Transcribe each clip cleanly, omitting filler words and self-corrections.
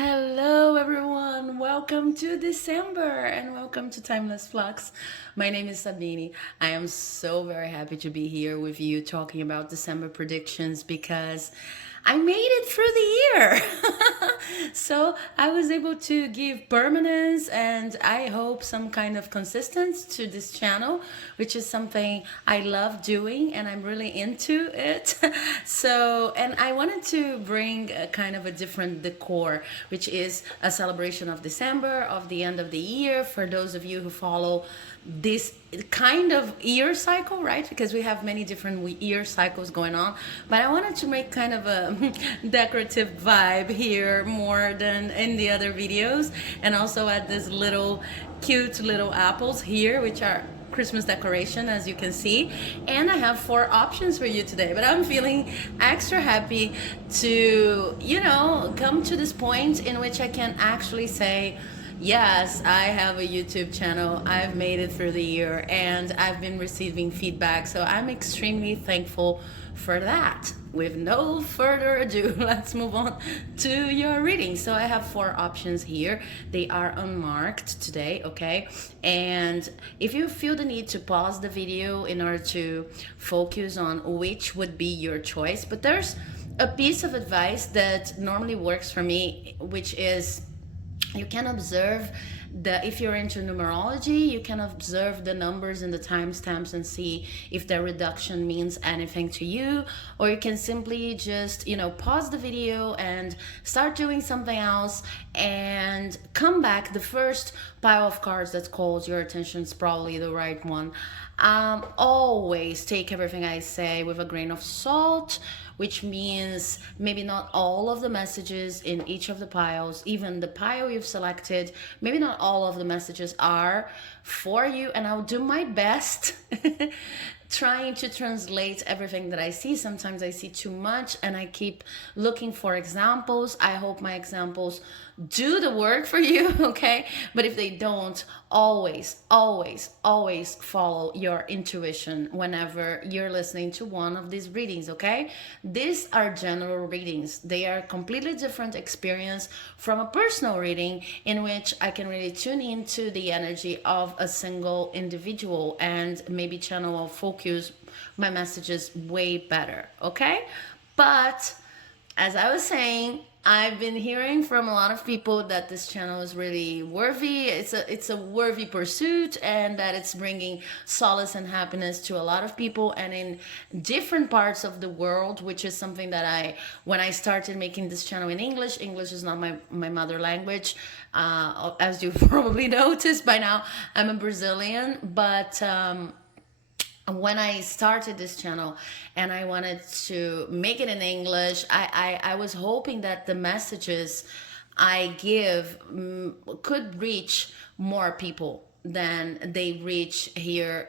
Hello, everyone. Welcome to December and welcome to Timeless Flux. My name is Sabine. I am so very happy to be here with you talking about December predictions because I made it through the year. So I was able to give permanence and I hope some kind of consistency to this channel, which is something I love doing and I'm really into it. And I wanted to bring a kind of a different decor, which is a celebration of December, of the end of the year, for those of you who follow this kind of year cycle, right? Because we have many different year cycles going on. But I wanted to make kind of a decorative vibe here more than in the other videos. And also add this little cute little apples here, which are Christmas decoration, as you can see. And I have 4 options for you today, but I'm feeling extra happy to, come to this point in which I can actually say, yes, I have a YouTube channel. I've made it through the year and I've been receiving feedback. So I'm extremely thankful for that. With no further ado, let's move on to your reading. So I have 4 options here. They are unmarked today, okay? And if you feel the need to pause the video in order to focus on which would be your choice, but there's a piece of advice that normally works for me, which is you can observe if you're into numerology, you can observe the numbers and the timestamps and see if their reduction means anything to you, or you can simply just pause the video and start doing something else and come back. The first pile of cards that calls your attention is probably the right one. Always take everything I say with a grain of salt, which means maybe not all of the messages in each of the piles, even the pile you've selected, maybe not all of the messages are for you, and I'll do my best trying to translate everything that I see. Sometimes I see too much and I keep looking for examples. I hope my examples do the work for you, okay? But if they don't, always, always, always follow your intuition whenever you're listening to one of these readings, okay? These are general readings. They are completely different experience from a personal reading in which I can really tune into the energy of a single individual and maybe channel or focus my messages way better, okay? But as I was saying, I've been hearing from a lot of people that this channel is really worthy. It's a worthy pursuit, and that it's bringing solace and happiness to a lot of people and in different parts of the world, which is something that when I started making this channel in English is not my mother language. As you probably noticed by now, I'm a Brazilian, but when I started this channel and I wanted to make it in English, I was hoping that the messages I give could reach more people than they reach here,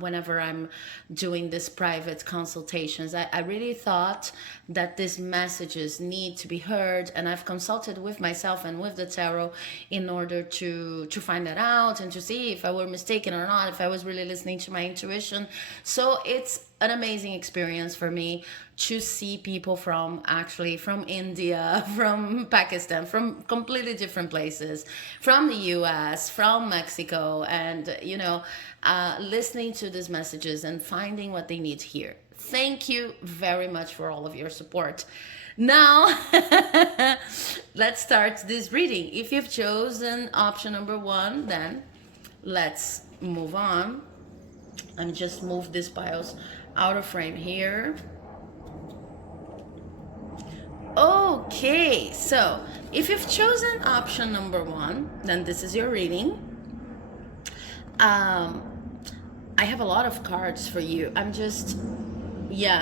whenever I'm doing this private consultations. I really thought that these messages need to be heard, and I've consulted with myself and with the tarot in order to find that out and to see if I were mistaken or not, if I was really listening to my intuition. So it's an amazing experience for me to see people from India, from Pakistan, from completely different places, from the US, from Mexico, and listening to these messages and finding what they need here. Thank you very much for all of your support. Now, let's start this reading. If you've chosen option number 1, then let's move on. And just move these piles out of frame here. Okay, so if you've chosen option number 1, then this is your reading. I have a lot of cards for you.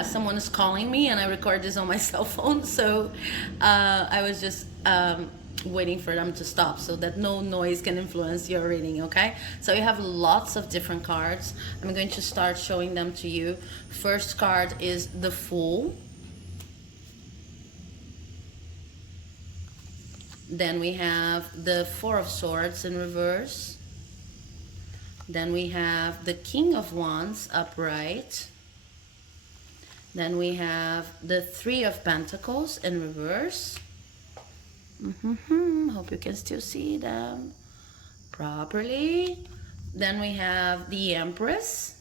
Someone is calling me and I record this on my cell phone, so I was just waiting for them to stop so that no noise can influence your reading, okay? So you have lots of different cards. I'm going to start showing them to you. First card is the Fool. Then we have the Four of Swords in reverse. Then we have the King of Wands upright. Then we have the Three of Pentacles in reverse. Hope you can still see them properly. Then we have the Empress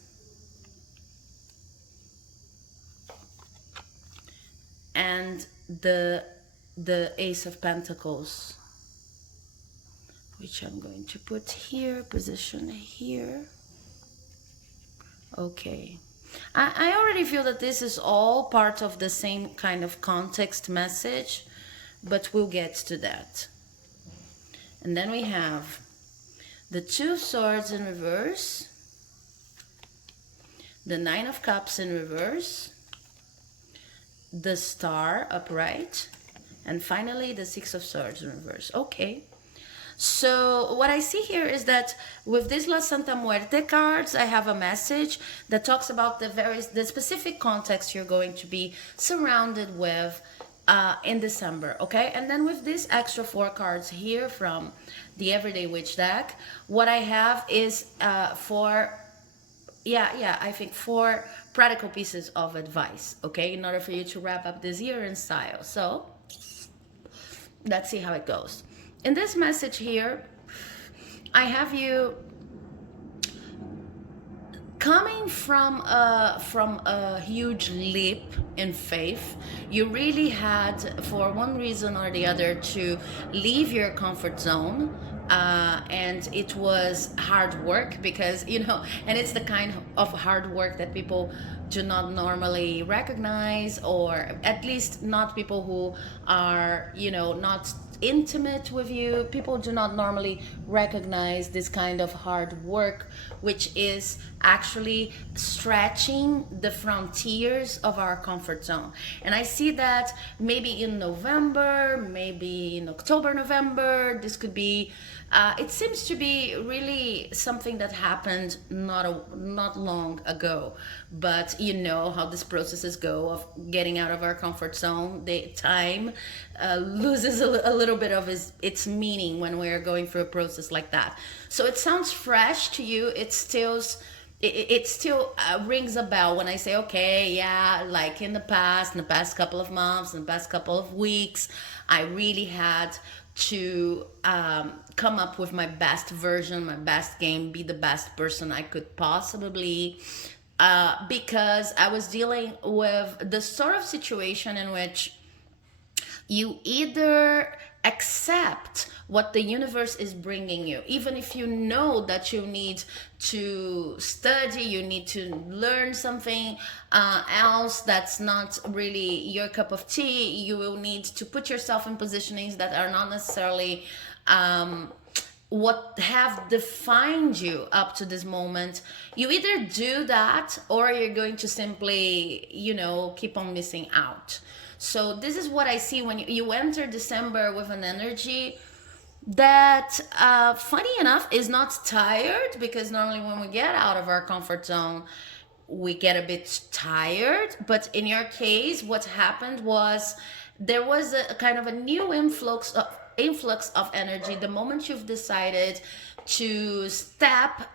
and the Ace of Pentacles, which I'm going to put here, position here. Okay. I already feel that this is all part of the same kind of context message, but we'll get to that. And then we have the Two of Swords in reverse, the Nine of Cups in reverse, the Star upright, and finally the Six of Swords in reverse. Okay. So what I see here is that with these La Santa Muerte cards, I have a message that talks about the specific context you're going to be surrounded with in December, okay? And then with these extra 4 cards here from the Everyday Witch deck, what I have is I think 4 practical pieces of advice, okay? In order for you to wrap up this year in style. So let's see how it goes. In this message here, I have you coming from a huge leap in faith. You really had, for one reason or the other, to leave your comfort zone. And it was hard work because, and it's the kind of hard work that people do not normally recognize, or at least not people who are, not intimate with you. People do not normally recognize this kind of hard work, which is actually stretching the frontiers of our comfort zone. And I see that maybe in November, maybe in October, November, this could be it seems to be really something that happened not long ago, but you know how these processes go of getting out of our comfort zone. The time loses a little bit of its meaning when we're going through a process like that. So it sounds fresh to you. It still rings a bell when I say, okay, yeah, like in the past couple of months, in the past couple of weeks, I really had to come up with my best version, my best game, be the best person I could possibly be, because I was dealing with the sort of situation in which you either accept what the universe is bringing you, even if you know that you need to study, you need to learn something else that's not really your cup of tea. You will need to put yourself in positionings that are not necessarily what have defined you up to this moment. You either do that or you're going to simply, keep on missing out. So this is what I see when you enter December with an energy that, funny enough, is not tired, because normally when we get out of our comfort zone, we get a bit tired. But in your case, what happened was there was a kind of a new influx of energy the moment you've decided to step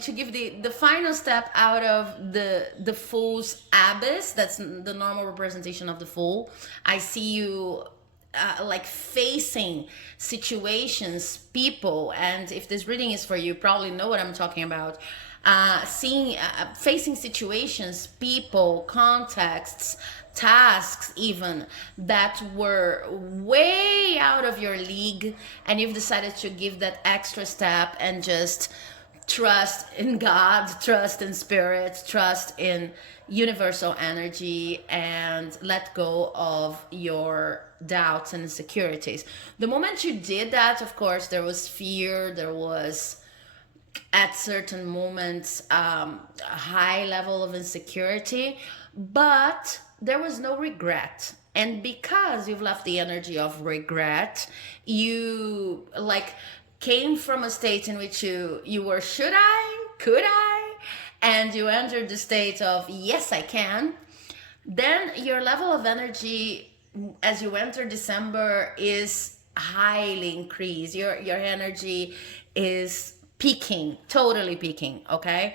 to give the final step out of the fool's abyss. That's the normal representation of the fool. I see you like facing situations, people, and if this reading is for you, probably know what I'm talking about. Facing situations, people, contexts, tasks even that were way out of your league, and you've decided to give that extra step and just trust in God, trust in spirit, trust in universal energy, and let go of your doubts and insecurities. The moment you did that, of course, there was fear, there was at certain moments a high level of insecurity, but there was no regret. And because you've left the energy of regret, you came from a state in which you were, should I, could I, and you entered the state of yes, I can. Then your level of energy as you enter December is highly increased. Your energy is peaking, totally peaking, okay?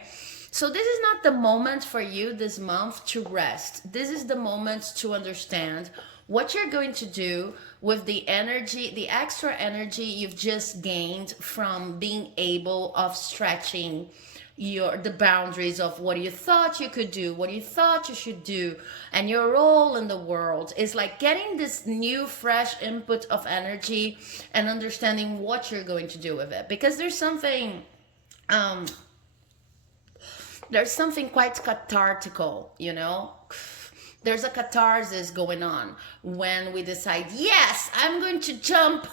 So this is not the moment for you this month to rest. This is the moment to understand what you're going to do with the energy, the extra energy you've just gained from being able of stretching the boundaries of what you thought you could do, what you thought you should do, and your role in the world is like getting this new fresh input of energy and understanding what you're going to do with it, because um there's something quite cathartical, you know. There's a catharsis going on when we decide, yes, I'm going to jump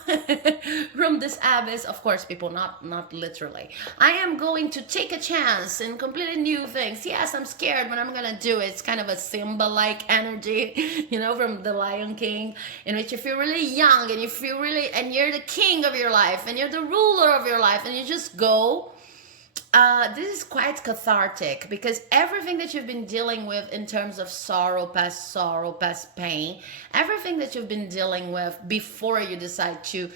from this abyss. Of course, people, not literally. I am going to take a chance in completely new things. Yes, I'm scared, but I'm gonna do it. It's kind of a Simba-like energy, you know, from the Lion King, in which you feel really young and you feel really, and you're the king of your life and you're the ruler of your life, and you just go. This is quite cathartic, because everything that you've been dealing with in terms of sorrow, past pain, everything that you've been dealing with before you decide to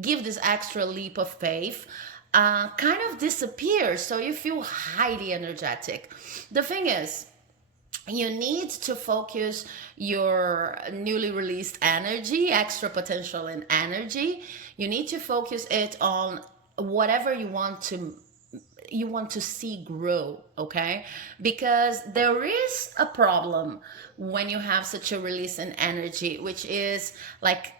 give this extra leap of faith, kind of disappears. So you feel highly energetic. The thing is, you need to focus your newly released energy, extra potential and energy. You need to focus it on whatever you want to see grow, okay? Because there is a problem when you have such a release in energy, which is like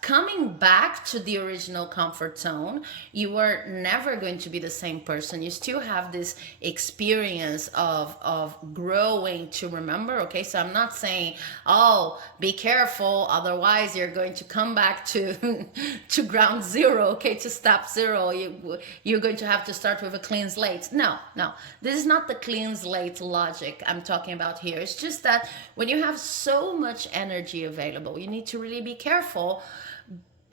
coming back to the original comfort zone. You are never going to be the same person. You still have this experience of growing to remember, okay? So I'm not saying, oh, be careful, otherwise you're going to come back to to ground zero, okay, to step zero. You're going to have to start with a clean slate. No, this is not the clean slate logic I'm talking about here. It's just that when you have so much energy available, you need to really be careful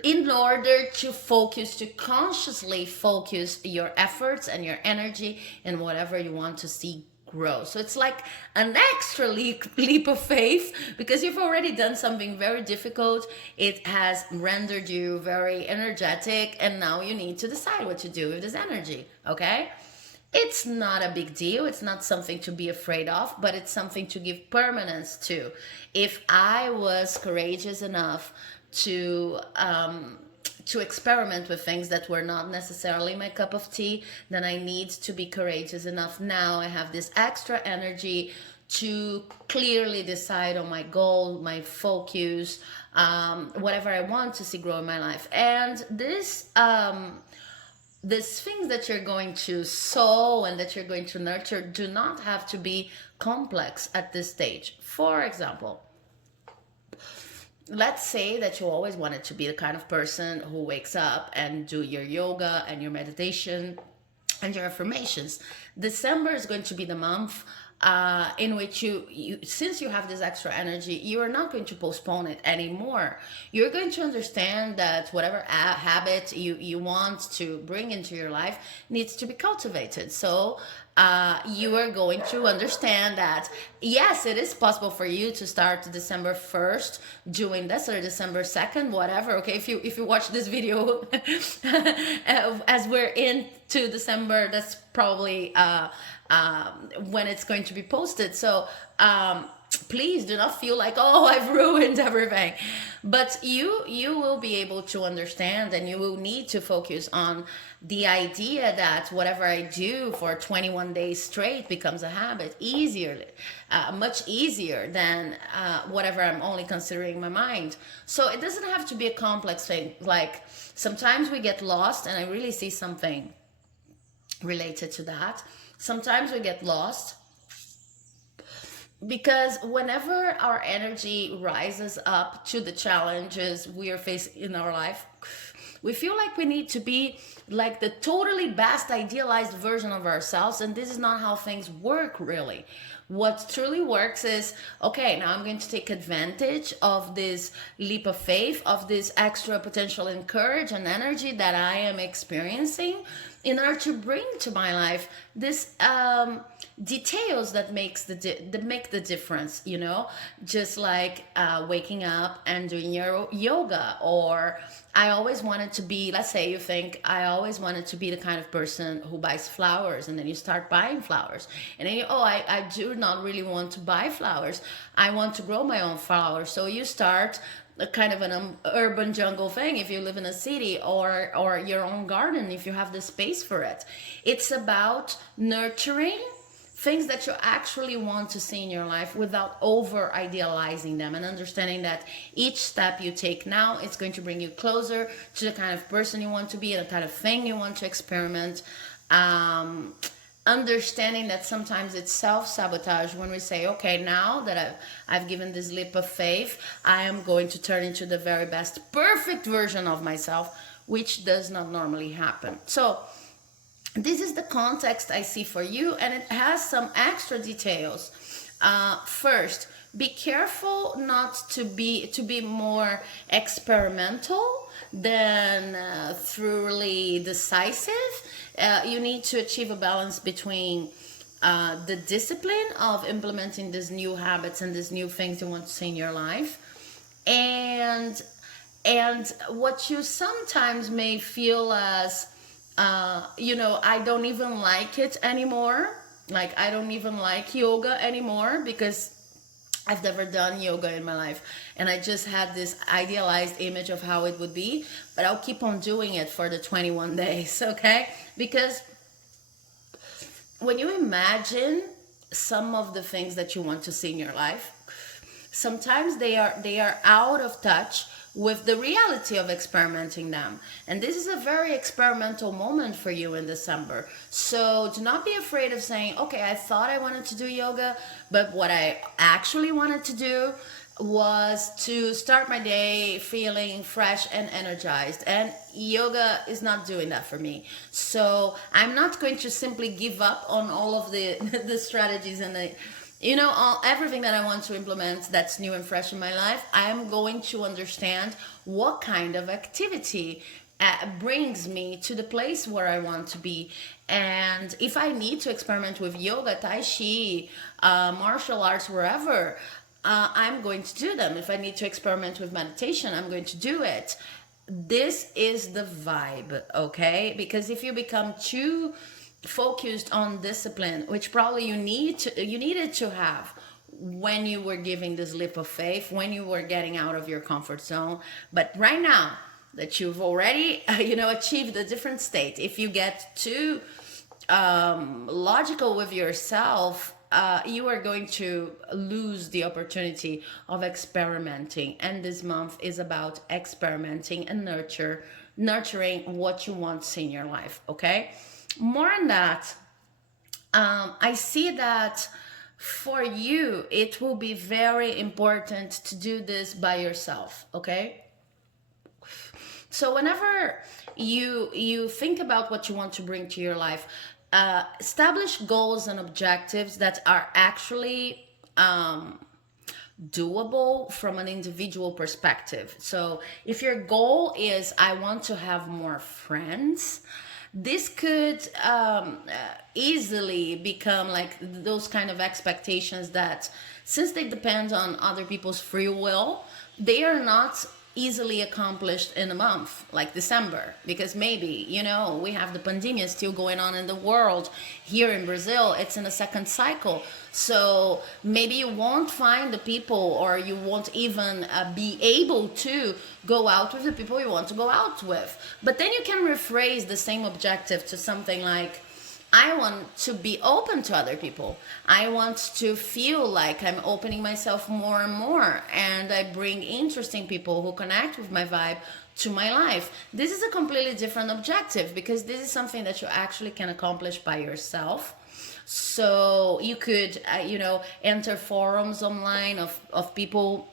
in order to focus, to consciously focus your efforts and your energy in whatever you want to see grow. So it's like an extra leap of faith, because you've already done something very difficult. It has rendered you very energetic, and now you need to decide what to do with this energy, okay? It's not a big deal. It's not something to be afraid of, but it's something to give permanence to. If I was courageous enough to experiment with things that were not necessarily my cup of tea, then I need to be courageous enough now. I have this extra energy to clearly decide on my goal, my focus, whatever I want to see grow in my life. And these things that you're going to sow and that you're going to nurture do not have to be complex at this stage. For example, let's say that you always wanted to be the kind of person who wakes up and do your yoga and your meditation and your affirmations. December is going to be the month in which you, since you have this extra energy, you are not going to postpone it anymore. You're going to understand that whatever habit you want to bring into your life needs to be cultivated. So you are going to understand that yes, it is possible for you to start December 1st doing this, or December 2nd, whatever. Okay, if you watch this video as we're into December, that's probably when it's going to be posted. So please do not feel like, oh, I've ruined everything. But you will be able to understand, and you will need to focus on the idea that whatever I do for 21 days straight becomes a habit much easier than whatever I'm only considering in my mind. So it doesn't have to be a complex thing. Like sometimes we get lost, and I really see something related to that. Sometimes we get lost because whenever our energy rises up to the challenges we are facing in our life, we feel like we need to be like the totally best idealized version of ourselves, and this is not how things work really. What truly works is, okay, now I'm going to take advantage of this leap of faith, of this extra potential and courage and energy that I am experiencing, in order to bring to my life this details that make the difference, you know, just like waking up and doing your yoga. Or I always wanted to be, let's say you think I always wanted to be the kind of person who buys flowers, and then you start buying flowers, and then I do not really want to buy flowers. I want to grow my own flowers. So you start a kind of an urban jungle thing if you live in a city, or your own garden if you have the space for it. It's about nurturing things that you actually want to see in your life without over idealizing them, and understanding that each step you take now is going to bring you closer to the kind of person you want to be and the kind of thing you want to experiment. Understanding that sometimes it's self-sabotage when we say, okay, now that I've given this leap of faith, I am going to turn into the very best perfect version of myself, which does not normally happen. So this is the context I see for you, and it has some extra details. First, be careful not to be more experimental than thoroughly decisive. You need to achieve a balance between the discipline of implementing these new habits and these new things you want to see in your life, and what you sometimes may feel as I don't even like it anymore. Like, I don't even like yoga anymore because I've never done yoga in my life, and I just had this idealized image of how it would be, but I'll keep on doing it for the 21 days, okay? Because when you imagine some of the things that you want to see in your life, sometimes they are out of touch with the reality of experimenting them. And this is a very experimental moment for you in December. So do not be afraid of saying, okay, I thought I wanted to do yoga, but what I actually wanted to do was to start my day feeling fresh and energized. And yoga is not doing that for me. So I'm not going to simply give up on all of the, the strategies and the everything that I want to implement that's new and fresh in my life. I am going to understand what kind of activity brings me to the place where I want to be. And if I need to experiment with yoga, tai chi, martial arts, wherever, I'm going to do them. If I need to experiment with meditation, I'm going to do it. This is the vibe, okay? Because if you become too focused on discipline, which probably you needed to have when you were giving this leap of faith, when you were getting out of your comfort zone, but right now that you've already achieved a different state, if you get too logical with yourself, you are going to lose the opportunity of experimenting. And this month is about experimenting and nurturing what you want to see in your life, okay? More on that, I see that for you, it will be very important to do this by yourself, okay? So whenever you think about what you want to bring to your life, establish goals and objectives that are actually doable from an individual perspective. So if your goal is, I want to have more friends, this could easily become like those kind of expectations that, since they depend on other people's free will, they are not easily accomplished in a month like December, because maybe we have the pandemic still going on in the world. Here in Brazil, it's in a second cycle, so maybe you won't find the people, or you won't even be able to go out with the people you want to go out with. But then you can rephrase the same objective to something like, I want to be open to other people. I want to feel like I'm opening myself more and more, and I bring interesting people who connect with my vibe to my life. This is a completely different objective, because this is something that you actually can accomplish by yourself. So you could, enter forums online of people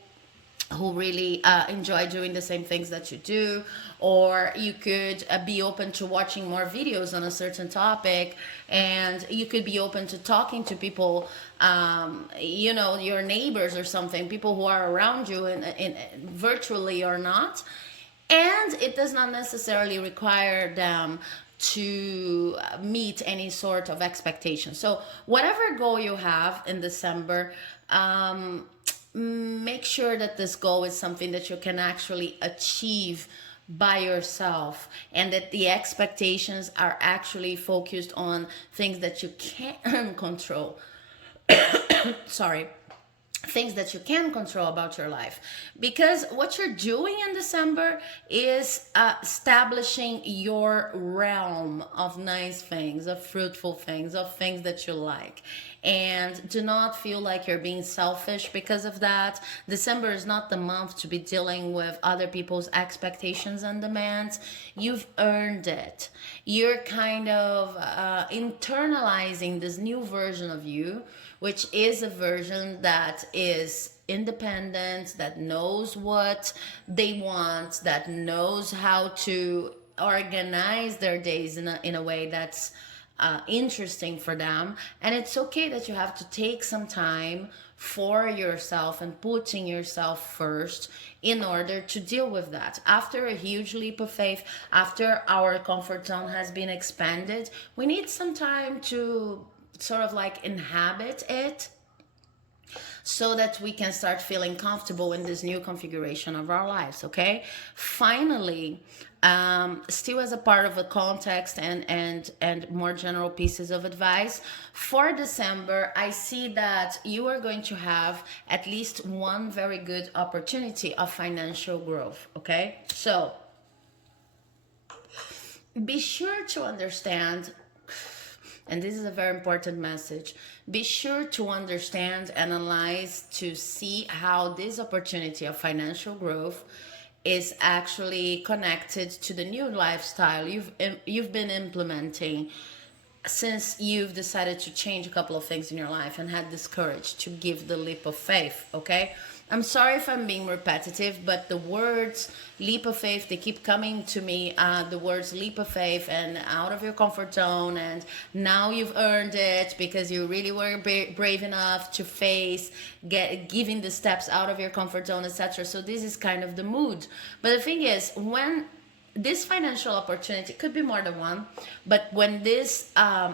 who really enjoy doing the same things that you do, or you could be open to watching more videos on a certain topic, and you could be open to talking to people, your neighbors or something, people who are around you in virtually or not. And it does not necessarily require them to meet any sort of expectation. So whatever goal you have in December, make sure that this goal is something that you can actually achieve by yourself, and that the expectations are actually focused on things that you can't control. Sorry, things that you can control about your life, because what you're doing in December is establishing your realm of nice things, of fruitful things, of things that you like. And do not feel like you're being selfish because of that. December is not the month to be dealing with other people's expectations and demands. You've earned it. You're kind of internalizing this new version of you, which is a version that is independent, that knows what they want, that knows how to organize their days in a way that's interesting for them. And it's okay that you have to take some time for yourself and putting yourself first in order to deal with that. After a huge leap of faith, after our comfort zone has been expanded, we need some time to sort of like inhabit it, so that we can start feeling comfortable in this new configuration of our lives. Okay, finally, still as a part of the context and more general pieces of advice for December, I see that you are going to have at least one very good opportunity of financial growth. Okay, so be sure to understand, and this is a very important message, be sure to understand, analyze, to see how this opportunity of financial growth is actually connected to the new lifestyle you've been implementing since you've decided to change a couple of things in your life and had this courage to give the leap of faith. Okay, I'm sorry if I'm being repetitive, but the words leap of faith, they keep coming to me. The words leap of faith and out of your comfort zone, and now you've earned it because you really were brave enough to face giving the steps out of your comfort zone, etc. So this is kind of the mood. But the thing is, when this financial opportunity, could be more than one, but when this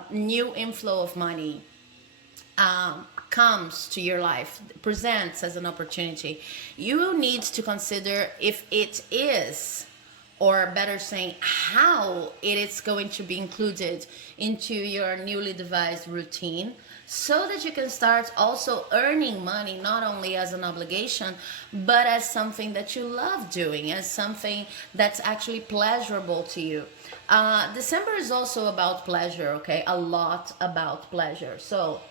new inflow of money comes to your life, presents as an opportunity, you need to consider if it is, or better saying, how it is going to be included into your newly devised routine, so that you can start also earning money, not only as an obligation, but as something that you love doing, as something that's actually pleasurable to you. December is also about pleasure, okay? A lot about pleasure. So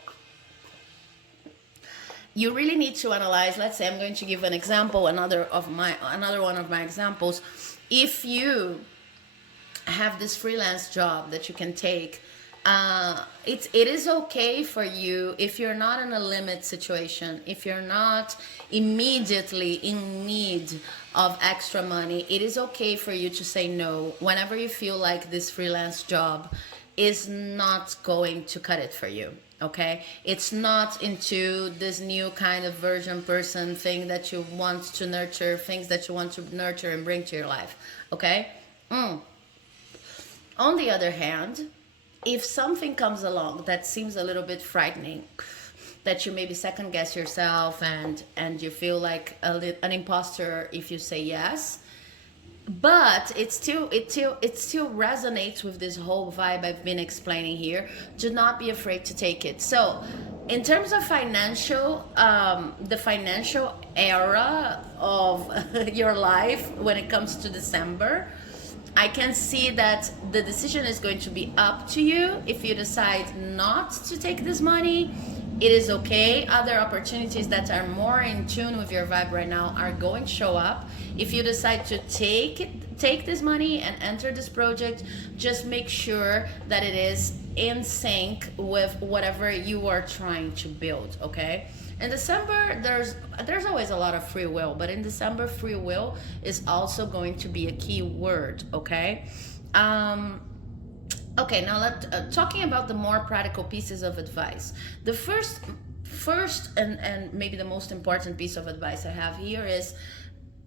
you really need to analyze. Let's say I'm going to give an example, another one of my examples. If you have this freelance job that you can take, it is okay for you, if you're not in a limit situation, if you're not immediately in need of extra money, it is okay for you to say no whenever you feel like this freelance job is not going to cut it for you. Okay, it's not into this new kind of version person thing that you want to nurture, things that you want to nurture and bring to your life. Okay. On the other hand, if something comes along that seems a little bit frightening, that you maybe second guess yourself and you feel like an imposter if you say yes, but it still resonates with this whole vibe I've been explaining here, do not be afraid to take it. So in terms of financial, the financial era of your life when it comes to December, I can see that the decision is going to be up to you. If you decide not to take this money, it is okay. Other opportunities that are more in tune with your vibe right now are going to show up. If you decide to take this money and enter this project, just make sure that it is in sync with whatever you are trying to build, okay? In December, there's always a lot of free will, but in December, free will is also going to be a key word, okay? Okay, now talking about the more practical pieces of advice. The first and maybe the most important piece of advice I have here is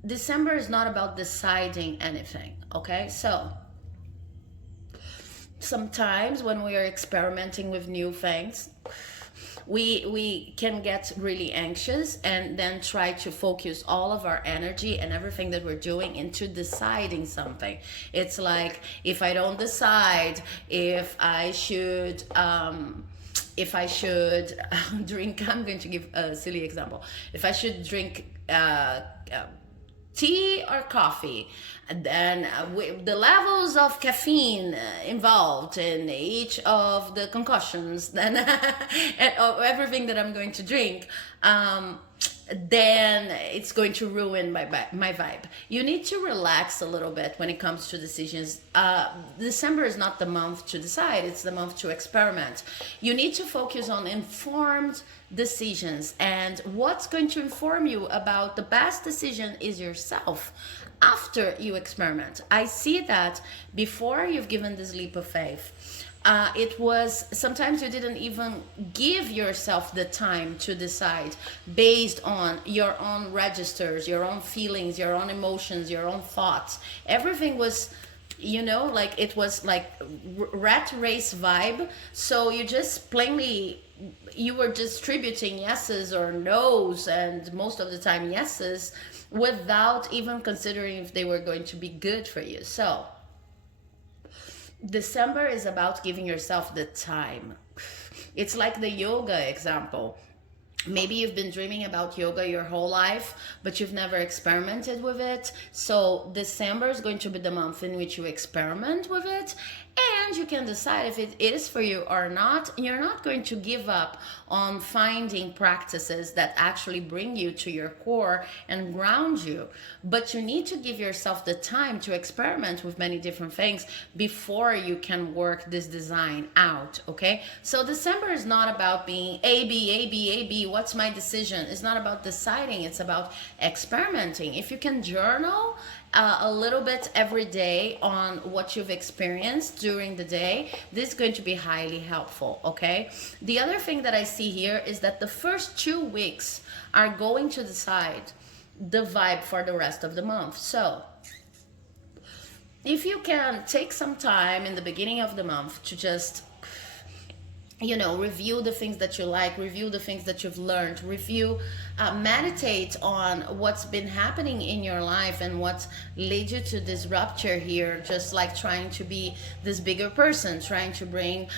December is not about deciding anything, okay? So sometimes when we are experimenting with new things, we can get really anxious and then try to focus all of our energy and everything that we're doing into deciding something. It's like, if I don't decide if I should drink, I'm going to give a silly example. If I should drink tea or coffee, and then the levels of caffeine involved in each of the concussions, then and everything that I'm going to drink, then it's going to ruin my vibe. You need to relax a little bit when it comes to decisions. December is not the month to decide, it's the month to experiment. You need to focus on informed decisions, and what's going to inform you about the best decision is yourself after you experiment. I see that before you've given this leap of faith, it was sometimes you didn't even give yourself the time to decide based on your own registers, your own feelings, your own emotions, your own thoughts. Everything was, like it was like rat race vibe. So you were distributing yeses or nos, and most of the time yeses, without even considering if they were going to be good for you. So December is about giving yourself the time. It's like the yoga example. Maybe you've been dreaming about yoga your whole life, but you've never experimented with it. So December is going to be the month in which you experiment with it, and you can decide if it is for you or not. You're not going to give up on finding practices that actually bring you to your core and ground you, but you need to give yourself the time to experiment with many different things before you can work this design out. Okay, so December is not about being A B, what's my decision. It's not about deciding, it's about experimenting. If you can journal a little bit every day on what you've experienced during the day, this is going to be highly helpful. Okay, the other thing that I see here is that the first 2 weeks are going to decide the vibe for the rest of the month. So if you can take some time in the beginning of the month to just review the things that you like, review the things that you've learned, meditate on what's been happening in your life and what led you to this rupture here, just like trying to be this bigger person, trying to bring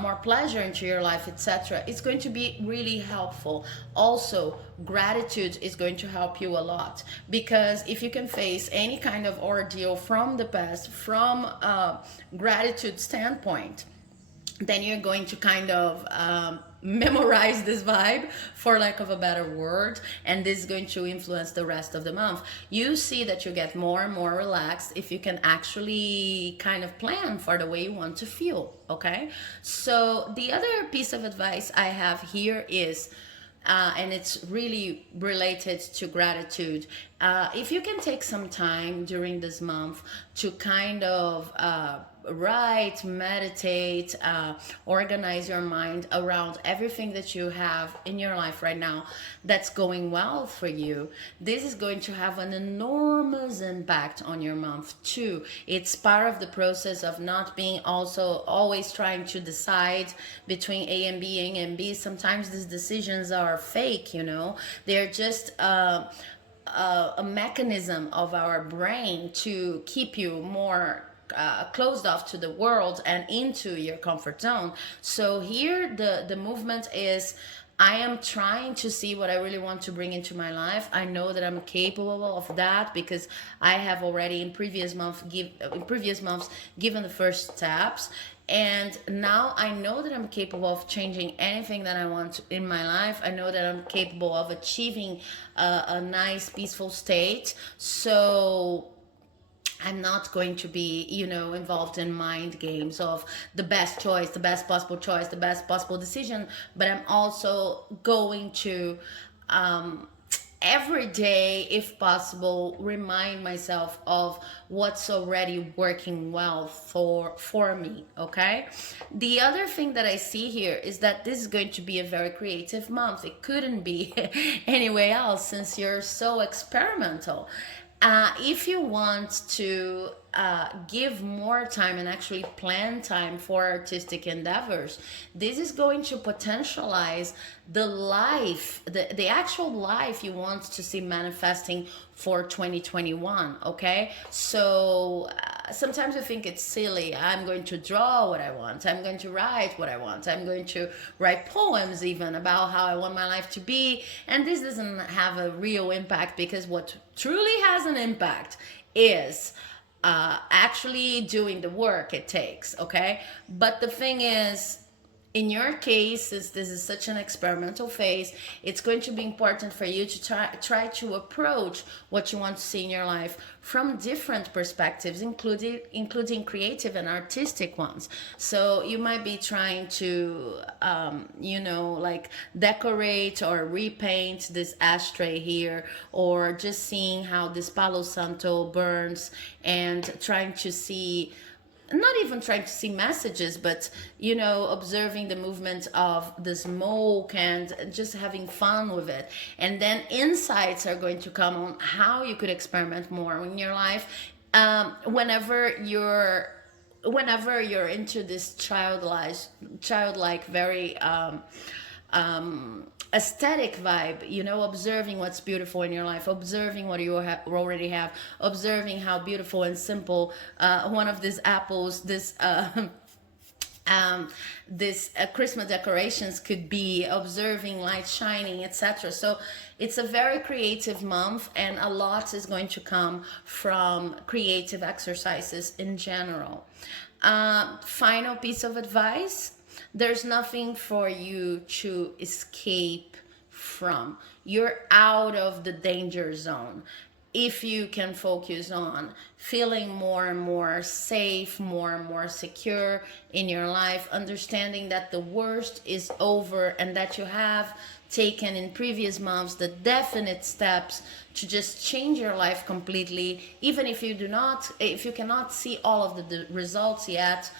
more pleasure into your life, etc. It's going to be really helpful. Also, gratitude is going to help you a lot, because if you can face any kind of ordeal from the past from a gratitude standpoint, then you're going to kind of memorize this vibe, for lack of a better word, and this is going to influence the rest of the month. You see that you get more and more relaxed if you can actually kind of plan for the way you want to feel. Okay, so the other piece of advice I have here is and it's really related to gratitude. If you can take some time during this month to kind of write, meditate, organize your mind around everything that you have in your life right now that's going well for you, this is going to have an enormous impact on your month too. It's part of the process of not being also always trying to decide between A and B. Sometimes these decisions are fake, they're just a mechanism of our brain to keep you more closed off to the world and into your comfort zone. So here the movement is, I am trying to see what I really want to bring into my life. I know that I'm capable of that because I have already in previous months given the first steps. And now I know that I'm capable of changing anything that I want in my life. I know that I'm capable of achieving a nice, peaceful state. So I'm not going to be, involved in mind games of the best choice, the best possible choice, the best possible decision. But I'm also going to every day, if possible, remind myself of what's already working well for me. Okay, the other thing that I see here is that this is going to be a very creative month. It couldn't be any way else, since you're so experimental. If you want to give more time and actually plan time for artistic endeavors, this is going to potentialize the life, the actual life you want to see manifesting for 2021. Okay, so sometimes I think it's silly. I'm going to draw what I want, I'm going to write what I want, I'm going to write poems even about how I want my life to be, and this doesn't have a real impact, because what truly has an impact is actually doing the work it takes. Okay, but the thing is, in your case, since this is such an experimental phase, it's going to be important for you to try to approach what you want to see in your life from different perspectives, including creative and artistic ones. So you might be trying to, like decorate or repaint this ashtray here, or just seeing how this Palo Santo burns and trying to see, not even trying to see messages, but observing the movement of the smoke and just having fun with it. And then insights are going to come on how you could experiment more in your life, whenever you're into this childlike, very aesthetic vibe, observing what's beautiful in your life, observing what you already have, observing how beautiful and simple one of these apples, this Christmas decorations could be, observing light shining, etc. So it's a very creative month, and a lot is going to come from creative exercises in general. Final piece of advice: there's nothing for you to escape from. You're out of the danger zone. If you can focus on feeling more and more safe, more and more secure in your life, understanding that the worst is over and that you have taken in previous months the definite steps to just change your life completely, even if you cannot see all of the results yet,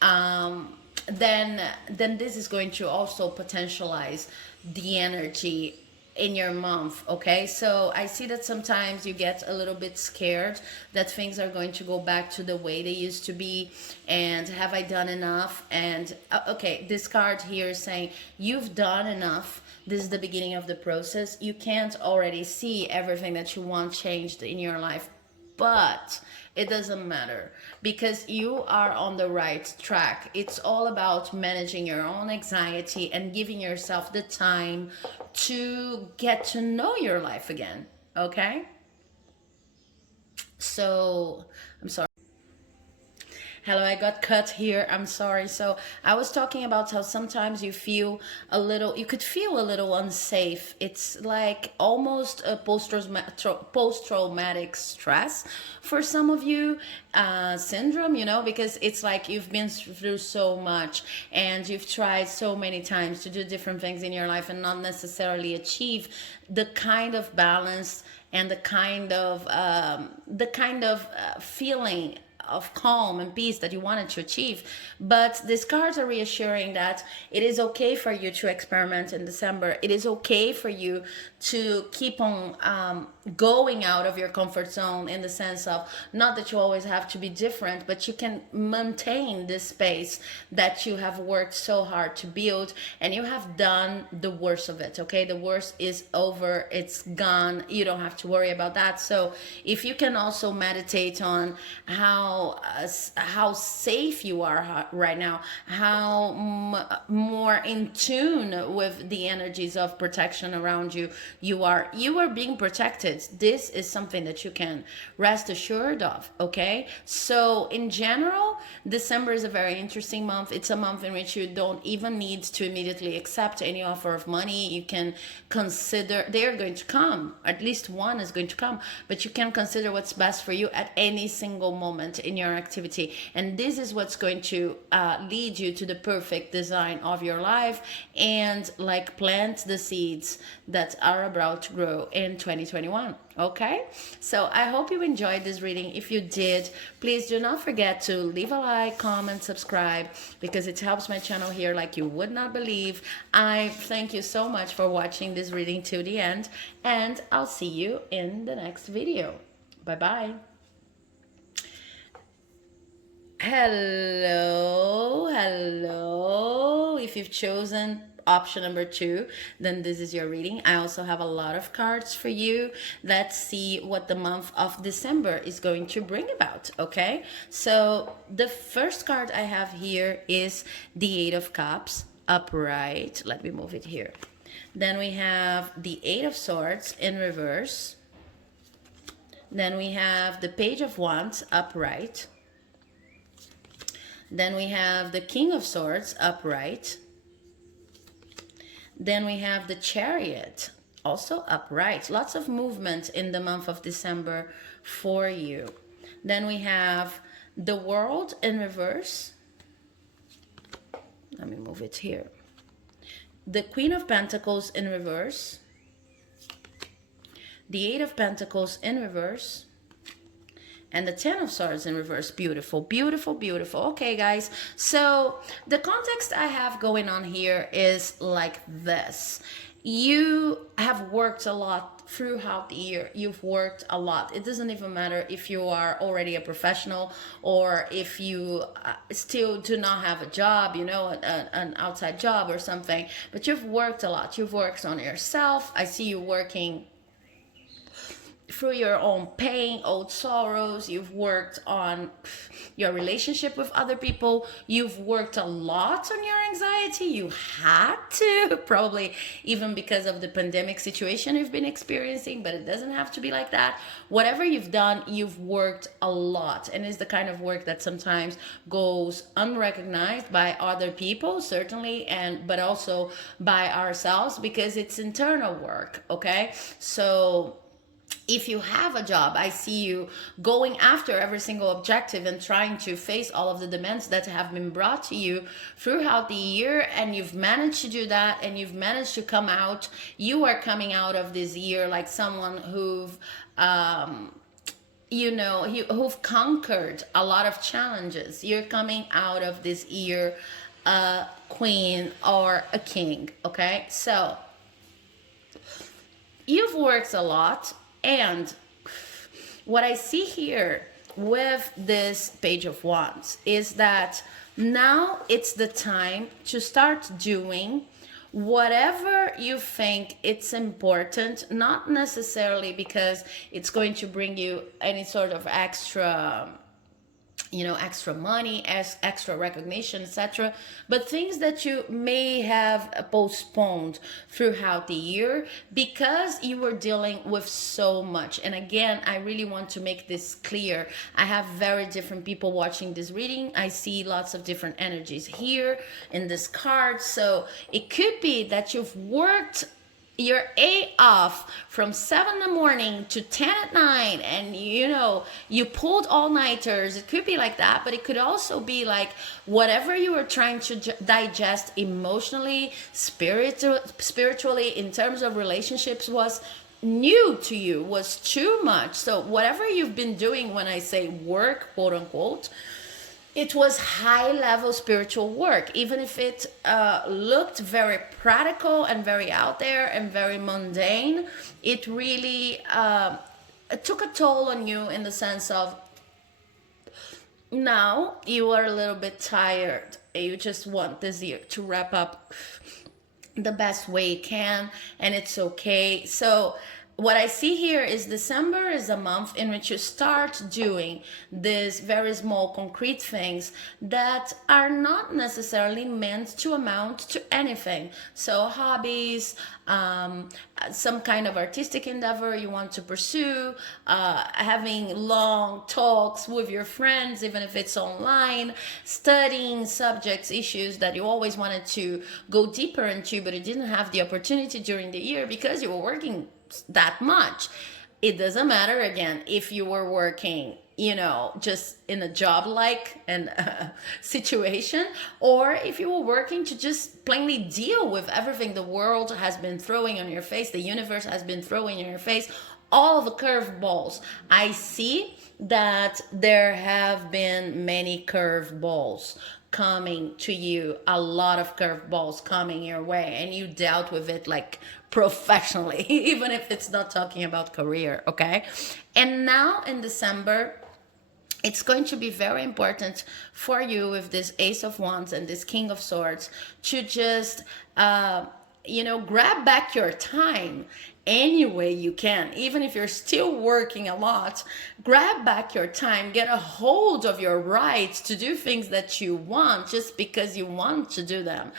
then this is going to also potentialize the energy in your month. Okay, so I see that sometimes you get a little bit scared that things are going to go back to the way they used to be, and have I done enough? And okay, this card here is saying you've done enough. This is the beginning of the process. You can't already see everything that you want changed in your life, but it doesn't matter, because you are on the right track. It's all about managing your own anxiety and giving yourself the time to get to know your life again. Okay, so I'm sorry. Hello, I got cut here. I'm sorry. So I was talking about how sometimes you could feel a little unsafe. It's like almost a post-traumatic stress for some of you, syndrome, because it's like you've been through so much and you've tried so many times to do different things in your life and not necessarily achieve the kind of balance and the kind of feeling of calm and peace that you wanted to achieve. But these cards are reassuring that it is okay for you to experiment in December. It is okay for you to keep on going out of your comfort zone, in the sense of, not that you always have to be different, but you can maintain this space that you have worked so hard to build, and you have done the worst of it. Okay, the worst is over, it's gone, you don't have to worry about that. So if you can also meditate on how safe you are right now, how more in tune with the energies of protection around you you are being protected. This is something that you can rest assured of. Okay, so in general, December is a very interesting month. It's a month in which you don't even need to immediately accept any offer of money. You can consider, they are going to come, at least one is going to come, but you can consider what's best for you at any single moment in your activity, and this is what's going to lead you to the perfect design of your life, and like plant the seeds that are about to grow in 2021. Okay, so I hope you enjoyed this reading. If you did, please do not forget to leave a like, comment, subscribe, because it helps my channel here like you would not believe. I thank you so much for watching this reading to the end, and I'll see you in the next video. Bye bye. Hello, hello. If you've chosen option number 2, then this is your reading. I also have a lot of cards for you. Let's see what the month of December is going to bring about, okay? So the first card I have here is the Eight of Cups, upright. Let me move it here. Then we have the Eight of Swords in reverse. Then we have the Page of Wands, upright. Then we have the King of Swords, upright. Then we have the Chariot, also upright. Lots of movement in the month of December for you. Then we have the World in reverse. Let me move it here. The Queen of Pentacles in reverse. The Eight of Pentacles in reverse. And the Ten of Swords in reverse. Beautiful, beautiful, beautiful. Okay, guys. So the context I have going on here is like this. You have worked a lot throughout the year. You've worked a lot. It doesn't even matter if you are already a professional or if you still do not have a job, you know, an outside job or something. But you've worked a lot. You've worked on yourself. I see you working through your own pain, old sorrows. You've worked on your relationship with other people. You've worked a lot on your anxiety. You had to, probably even because of the pandemic situation you've been experiencing, but it doesn't have to be like that. Whatever you've done, you've worked a lot, and it's the kind of work that sometimes goes unrecognized by other people, certainly, but also by ourselves, because it's internal work. Okay, so if you have a job, I see you going after every single objective and trying to face all of the demands that have been brought to you throughout the year, and you've managed to do that, and you've managed to come out. You are coming out of this year like someone who've who've conquered a lot of challenges. You're coming out of this year a queen or a king. Okay, so you've worked a lot. And what I see here with this Page of Wands is that now it's the time to start doing whatever you think it's important, not necessarily because it's going to bring you any sort of extra money, as extra recognition, etc., but things that you may have postponed throughout the year because you were dealing with so much. And again, I really want to make this clear. I have very different people watching this reading. I see lots of different energies here in this card. So it could be that you've worked your A off from 7 in the morning to 10 at night, and you pulled all-nighters. It could be like that, but it could also be like whatever you were trying to digest emotionally, spiritually, in terms of relationships, was new to you, was too much. So whatever you've been doing, when I say work, quote unquote, it was high-level spiritual work, even if it looked very practical and very out there and very mundane. It really took a toll on you, in the sense of now you are a little bit tired. You just want this year to wrap up the best way you can, and it's okay. So what I see here is December is a month in which you start doing these very small concrete things that are not necessarily meant to amount to anything. So hobbies, some kind of artistic endeavor you want to pursue, having long talks with your friends, even if it's online, studying subjects, issues that you always wanted to go deeper into, but you didn't have the opportunity during the year because you were working that much. It doesn't matter, again, if you were working just in a job like situation, or if you were working to just plainly deal with everything the world has been throwing on your face, the universe has been throwing in your face, all the curveballs. I see that there have been many curveballs coming to you, a lot of curveballs coming your way, and you dealt with it like professionally, even if it's not talking about career, okay? And now in December, it's going to be very important for you with this Ace of Wands and this King of Swords to just, grab back your time any way you can. Even if you're still working a lot, grab back your time, get a hold of your right to do things that you want just because you want to do them.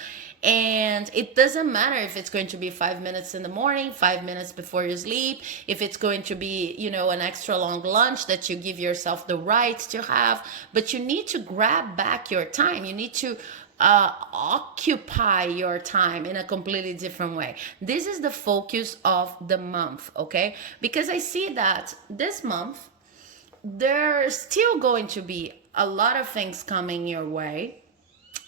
And it doesn't matter if it's going to be 5 minutes in the morning, 5 minutes before you sleep, if it's going to be, an extra long lunch that you give yourself the right to have. But you need to grab back your time. You need to occupy your time in a completely different way. This is the focus of the month, okay? Because I see that this month, there's still going to be a lot of things coming your way.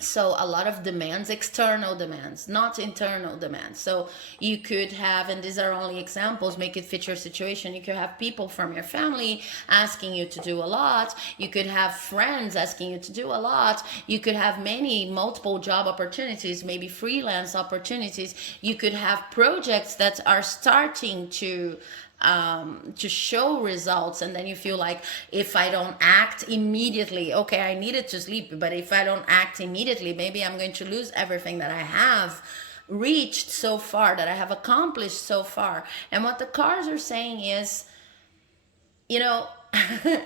So a lot of demands, external demands, not internal demands. So you could have, and these are only examples, make it fit your situation. You could have people from your family asking you to do a lot. You could have friends asking you to do a lot. You could have multiple job opportunities, maybe freelance opportunities. You could have projects that are starting to show results, and then you feel like, if I don't act immediately, okay, I needed to sleep, but if I don't act immediately, maybe I'm going to lose everything that I have reached so far, that I have accomplished so far. And what the cards are saying is,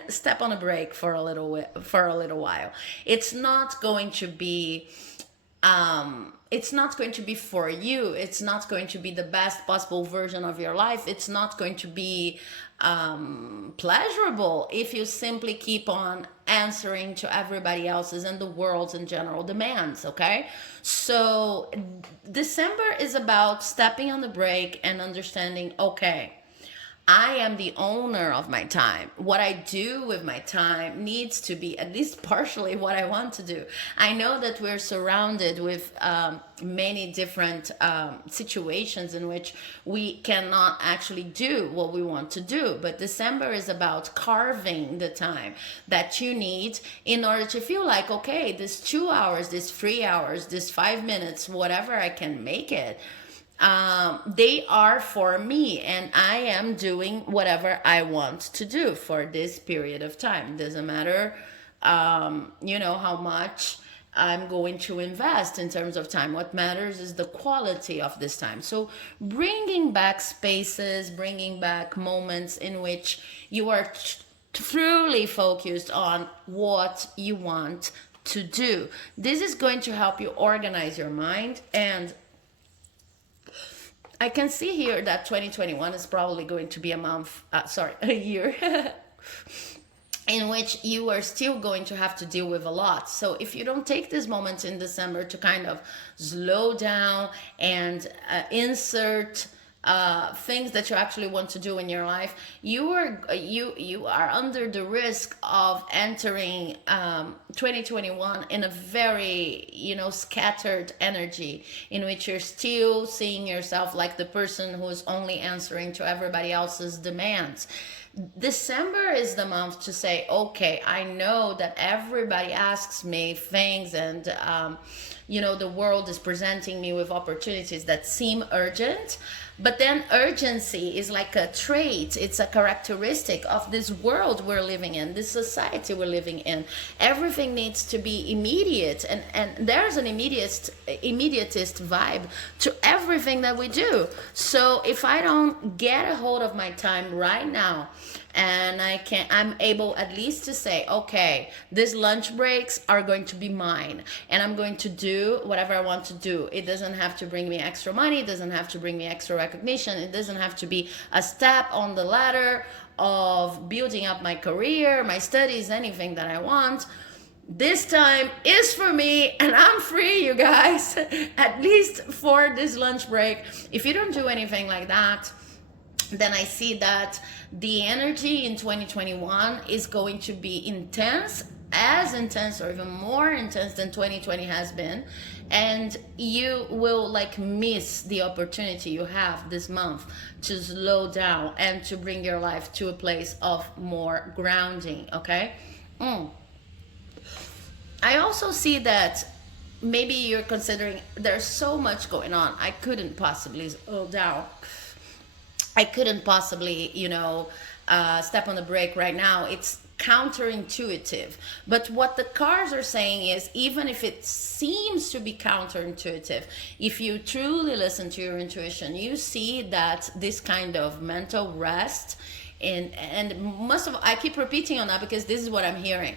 step on a break for a little while. It's not going to be for you. It's not going to be the best possible version of your life. It's not going to be pleasurable if you simply keep on answering to everybody else's and the world's in general demands, okay? So December is about stepping on the brake and understanding, okay, I am the owner of my time. What I do with my time needs to be at least partially what I want to do. I know that we're surrounded with many different situations in which we cannot actually do what we want to do. But December is about carving the time that you need in order to feel like, okay, this 2 hours, this 3 hours, this 5 minutes, whatever I can make it, they are for me, and I am doing whatever I want to do for this period of time. Doesn't matter, how much I'm going to invest in terms of time. What matters is the quality of this time. So bringing back spaces, bringing back moments in which you are truly focused on what you want to do. This is going to help you organize your mind. And I can see here that 2021 is probably going to be a year in which you are still going to have to deal with a lot. So if you don't take this moment in December to kind of slow down and insert things that you actually want to do in your life, you are under the risk of entering 2021 in a very scattered energy, in which you're still seeing yourself like the person who is only answering to everybody else's demands. December is the month to say, okay, I know that everybody asks me things, and the world is presenting me with opportunities that seem urgent. But then urgency is like a trait, it's a characteristic of this world we're living in, this society we're living in. Everything needs to be immediate, and there's an immediatist vibe to everything that we do. So if I don't get a hold of my time right now, and I'm able at least to say, okay, these lunch breaks are going to be mine, and I'm going to do whatever I want to do. It doesn't have to bring me extra money, it doesn't have to bring me extra recognition, it doesn't have to be a step on the ladder of building up my career, my studies, anything that I want. This time is for me, and I'm free, you guys, at least for this lunch break. If you don't do anything like that, then I see that the energy in 2021 is going to be intense, as intense or even more intense than 2020 has been. And you will miss the opportunity you have this month to slow down and to bring your life to a place of more grounding, okay? I also see that maybe you're considering there's so much going on. I couldn't possibly slow down. I couldn't possibly, step on the brake right now. It's counterintuitive. But what the cards are saying is, even if it seems to be counterintuitive, if you truly listen to your intuition, you see that this kind of mental rest, and most of all, I keep repeating on that because this is what I'm hearing.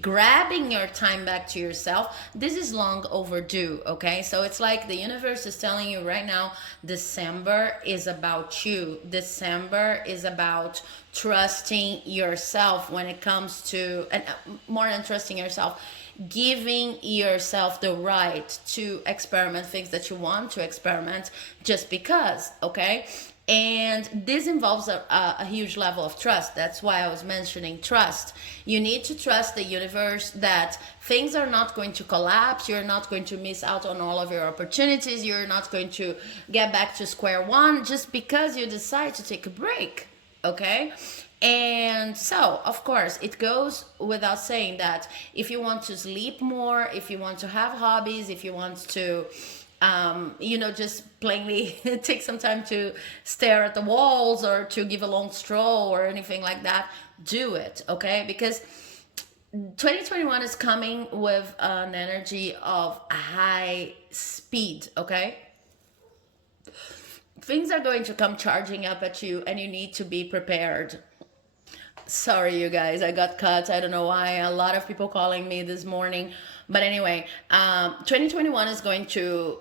Grabbing your time back to yourself, this is long overdue. Okay, so it's like the universe is telling you right now, December is about you. December is about trusting yourself when it comes to, and more than trusting yourself, giving yourself the right to experiment things that you want to experiment just because. Okay, and this involves a huge level of trust. That's why I was mentioning trust. You need to trust the universe that things are not going to collapse. You're not going to miss out on all of your opportunities. You're not going to get back to square one just because you decide to take a break. Okay? And so, of course, it goes without saying that if you want to sleep more, if you want to have hobbies, if you want to just plainly take some time to stare at the walls or to give a long stroll or anything like that, do it, okay? Because 2021 is coming with an energy of high speed, okay? Things are going to come charging up at you and you need to be prepared. Sorry, you guys, I got cut. I don't know why. A lot of people calling me this morning. But anyway, 2021 is going to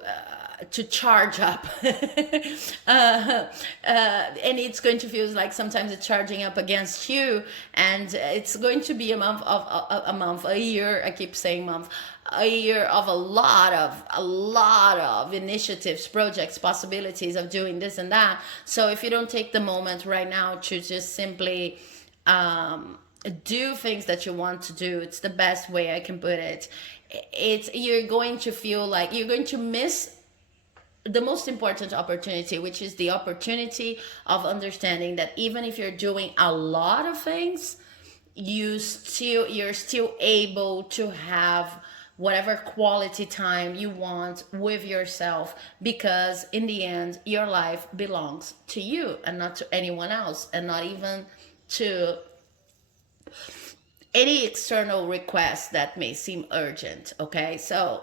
charge up. And it's going to feel like sometimes it's charging up against you. And it's going to be a month a year. I keep saying month. A year of a lot of initiatives, projects, possibilities of doing this and that. So if you don't take the moment right now to just simply do things that you want to do, it's the best way I can put it. You're going to feel like you're going to miss the most important opportunity, which is the opportunity of understanding that even if you're doing a lot of things, you're still able to have whatever quality time you want with yourself, because in the end your life belongs to you and not to anyone else, and not even to any external request that may seem urgent. Okay, so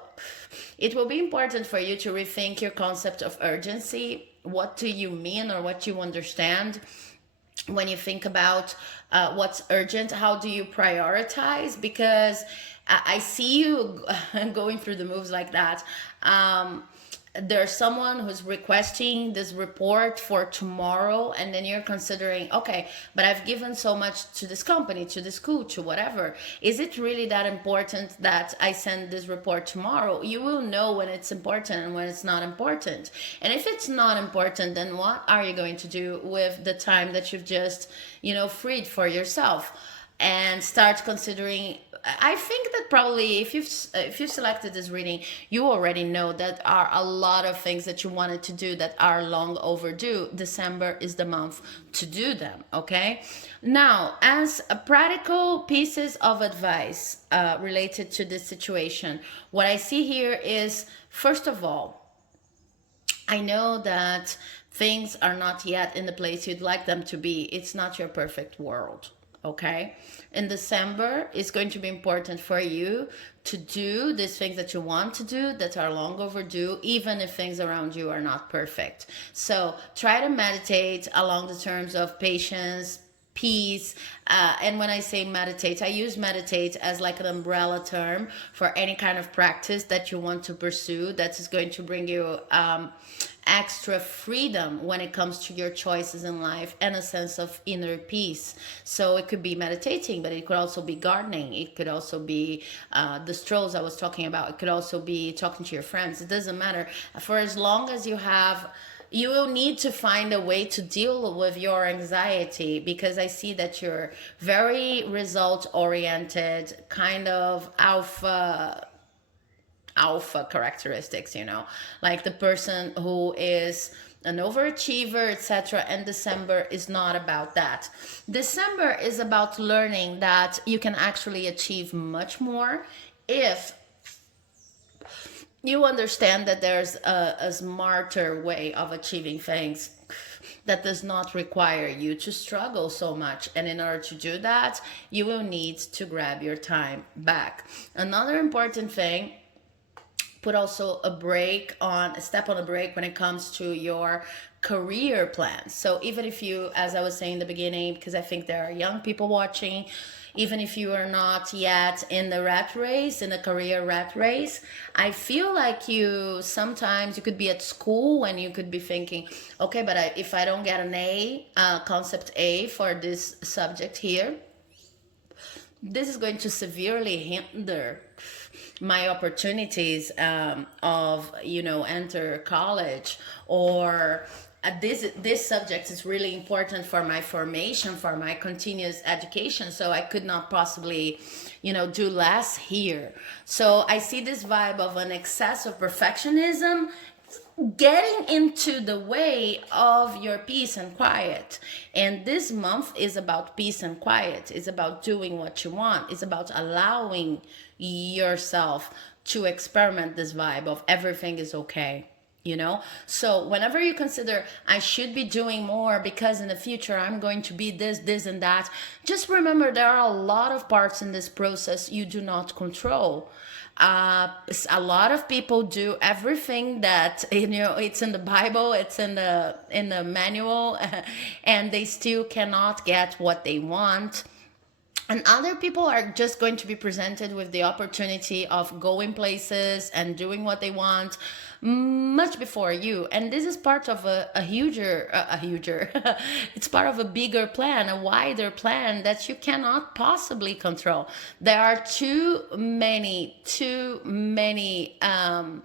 it will be important for you to rethink your concept of urgency. What do you mean, or what you understand when you think about what's urgent? How do you prioritize? Because I see you going through the moves like that. There's someone who's requesting this report for tomorrow, and then you're considering, okay, but I've given so much to this company, to this school, to whatever. Is it really that important that I send this report tomorrow? You will know when it's important and when it's not important. And if it's not important, then what are you going to do with the time that you've just, freed for yourself? And start considering. I think that probably if you've selected this reading, you already know that are a lot of things that you wanted to do that are long overdue. December is the month to do them. Okay. Now, as a practical pieces of advice related to this situation, what I see here is, first of all, I know that things are not yet in the place you'd like them to be. It's not your perfect world. Okay, in December, it's going to be important for you to do these things that you want to do that are long overdue, even if things around you are not perfect. So try to meditate along the terms of patience, peace. And when I say meditate, I use meditate as like an umbrella term for any kind of practice that you want to pursue that is going to bring you extra freedom when it comes to your choices in life, and a sense of inner peace. So it could be meditating, but it could also be gardening. It could also be the strolls I was talking about. It could also be talking to your friends. It doesn't matter. For as long as you will need to find a way to deal with your anxiety, because I see that you're very result oriented, kind of alpha characteristics, like the person who is an overachiever, etc. And December is not about that. December is about learning that you can actually achieve much more if you understand that there's a smarter way of achieving things that does not require you to struggle so much. And in order to do that, you will need to grab your time back. Another important thing, put also a step on a break when it comes to your career plans. So even if you, as I was saying in the beginning, because I think there are young people watching, even if you are not yet in the rat race, in the career rat race, I feel like sometimes you could be at school and you could be thinking, okay, but if I don't get an A, concept A for this subject here, this is going to severely hinder my opportunities of enter college, or this subject is really important for my formation, for my continuous education, so I could not possibly do less here. So I see this vibe of an excess of perfectionism getting into the way of your peace and quiet. And this month is about peace and quiet. It's about doing what you want. It's about allowing yourself to experiment this vibe of everything is okay. So whenever you consider I should be doing more because in the future I'm going to be this and that, just remember there are a lot of parts in this process you do not control. A lot of people do everything that it's in the Bible, it's in the manual, and they still cannot get what they want. And other people are just going to be presented with the opportunity of going places and doing what they want much before you. And this is part of a huger, it's part of a bigger plan, a wider plan that you cannot possibly control. There are too many, how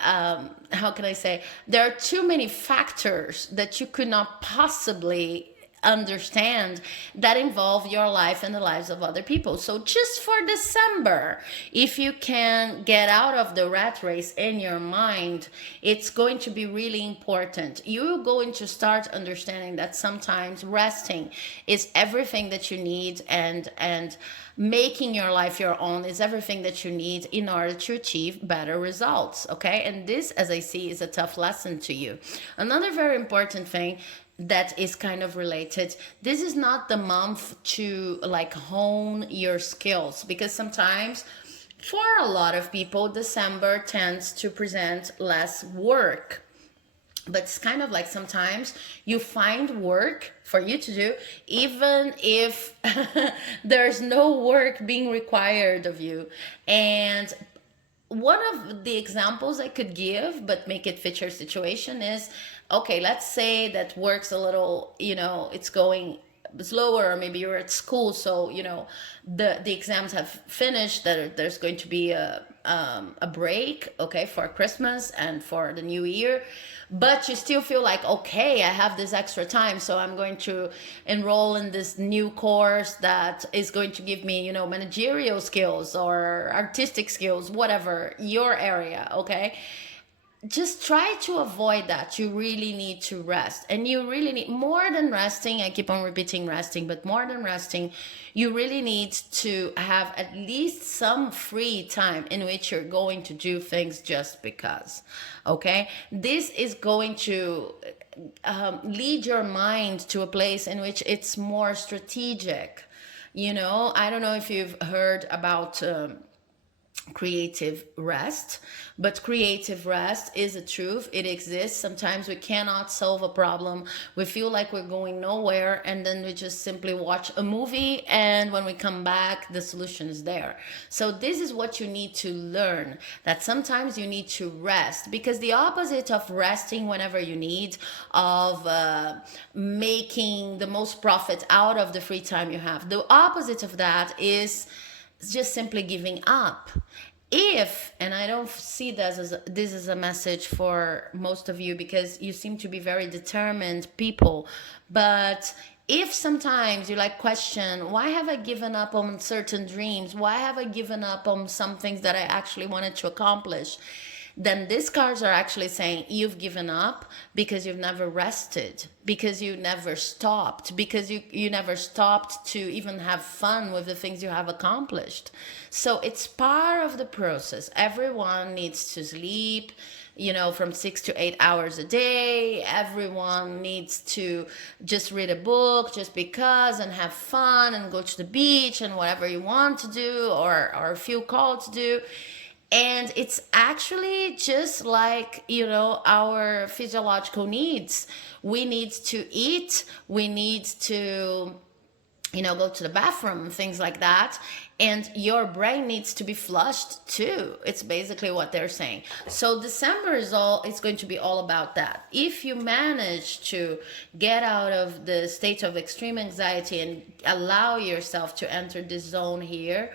can I say? There are too many factors that you could not possibly understand that involve your life and the lives of other people. So just for December, if you can get out of the rat race in your mind, it's going to be really important. You're going to start understanding that sometimes resting is everything that you need, and making your life your own is everything that you need in order to achieve better results. Okay, and this, as I see, is a tough lesson to you. Another very important thing that is kind of related, this is not the month to hone your skills, because sometimes for a lot of people December tends to present less work. But it's kind of like sometimes you find work for you to do, even if there's no work being required of you. And one of the examples I could give, but make it fit your situation, is okay, let's say that work's a little, it's going slower, or maybe you're at school, so the exams have finished, that there's going to be a break, okay, for Christmas and for the new year, but you still feel like, okay, I have this extra time, so I'm going to enroll in this new course that is going to give me managerial skills or artistic skills, whatever your area, okay. Just try to avoid that. You really need to rest, and you really need more than resting. I keep on repeating resting, but more than resting, you really need to have at least some free time in which you're going to do things just because. Okay, this is going to lead your mind to a place in which it's more strategic. I don't know if you've heard about creative rest, but creative rest is a truth. It exists. Sometimes we cannot solve a problem, we feel like we're going nowhere, and then we just simply watch a movie, and when we come back the solution is there. So this is what you need to learn, that sometimes you need to rest, because the opposite of resting whenever you need, of making the most profit out of the free time you have, the opposite of that is just simply giving up. And I don't see this as a message for most of you, because you seem to be very determined people, but if sometimes you question, why have I given up on certain dreams? Why have I given up on some things that I actually wanted to accomplish? then these cards are actually saying you've given up because you've never rested, because you never stopped, because you never stopped to even have fun with the things you have accomplished. So it's part of the process. Everyone needs to sleep, from 6 to 8 hours a day. Everyone needs to just read a book just because and have fun and go to the beach and whatever you want to do or feel called to do. And it's actually just like, our physiological needs. We need to eat, we need to go to the bathroom, things like that. And your brain needs to be flushed too. It's basically what they're saying. So December it's going to be all about that. If you manage to get out of the state of extreme anxiety and allow yourself to enter this zone here,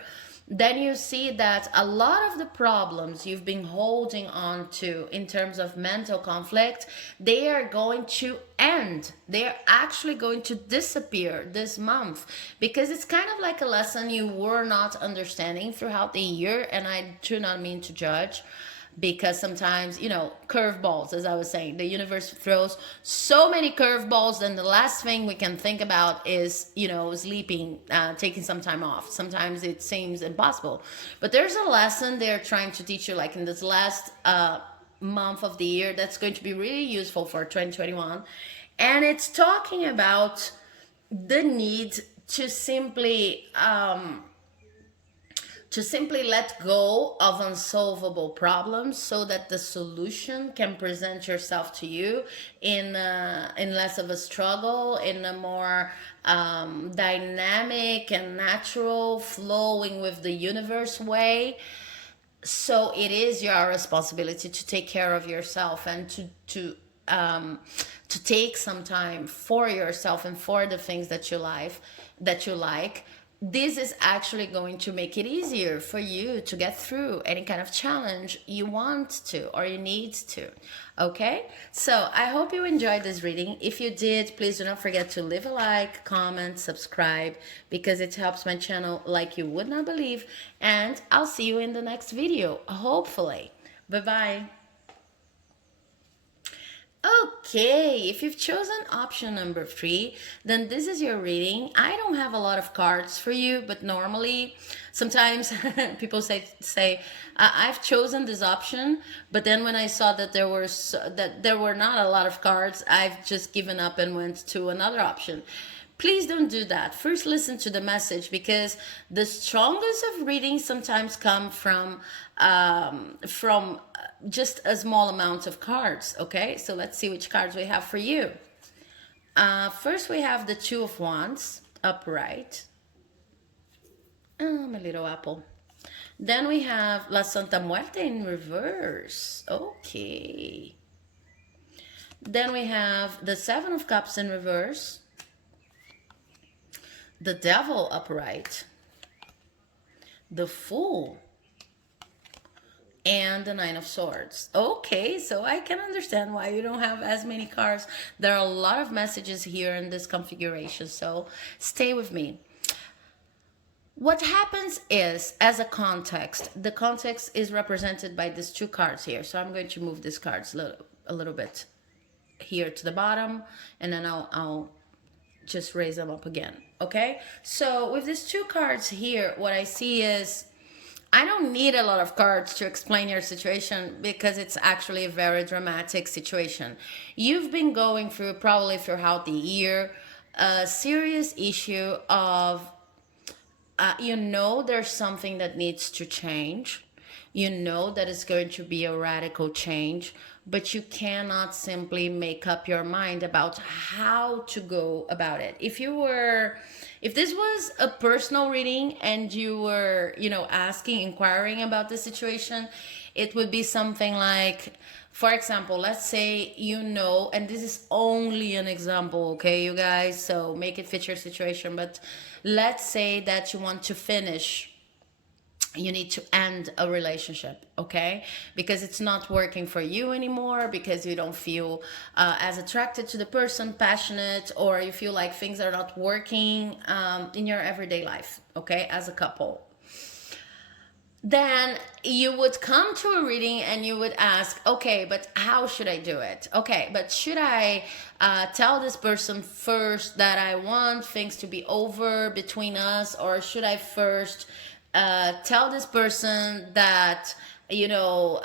then you see that a lot of the problems you've been holding on to in terms of mental conflict, they are going to end. They're actually going to disappear this month, because it's kind of like a lesson you were not understanding throughout the year. And I do not mean to judge, because sometimes, curveballs, as I was saying, the universe throws so many curveballs, then the last thing we can think about is, sleeping, taking some time off. Sometimes it seems impossible, but there's a lesson they're trying to teach you, like in this last month of the year, that's going to be really useful for 2021. And it's talking about the need to simply let go of unsolvable problems, so that the solution can present yourself to you in less of a struggle, in a more dynamic and natural, flowing with the universe way. So it is your responsibility to take care of yourself, and to take some time for yourself and for the things that you like. This is actually going to make it easier for you to get through any kind of challenge you want to or you need to. Okay, so I hope you enjoyed this reading. If you did, please do not forget to leave a like, comment, subscribe, because it helps my channel like you would not believe. And I'll see you in the next video, hopefully. Bye bye. Okay, if you've chosen option number 3, then this is your reading. I don't have a lot of cards for you, but normally, sometimes people say I've chosen this option, but then when I saw that there were not a lot of cards, I've just given up and went to another option. Please don't do that. First, listen to the message, because the strongest of readings sometimes come from just a small amount of cards. Okay, so let's see which cards we have for you. First, we have the Two of Wands upright. Oh, my little apple. Then we have La Santa Muerte in reverse. Okay. Then we have the Seven of Cups in reverse, the Devil upright, the Fool, and the Nine of Swords. Okay, so I can understand why you don't have as many cards. There are a lot of messages here in this configuration, so stay with me. What happens is, as a context, the context is represented by these two cards here. So I'm going to move these cards a little bit here to the bottom, and then I'll just raise them up again. Okay, so with these two cards here, what I see is, I don't need a lot of cards to explain your situation, because it's actually a very dramatic situation. You've been going through, probably throughout the year, a serious issue of there's something that needs to change. That it's going to be a radical change, but you cannot simply make up your mind about how to go about it. If this was a personal reading and you were, inquiring about the situation, it would be something like, for example, let's say, and this is only an example, okay, you guys, so make it fit your situation, but let's say that you want to finish, you need to end a relationship, okay, because it's not working for you anymore, because you don't feel as attracted to the person, passionate, or you feel like things are not working in your everyday life, okay, as a couple. then you would come to a reading and you would ask, okay, but how should I do it? Okay, but should I tell this person first that I want things to be over between us, or should I first tell this person that, little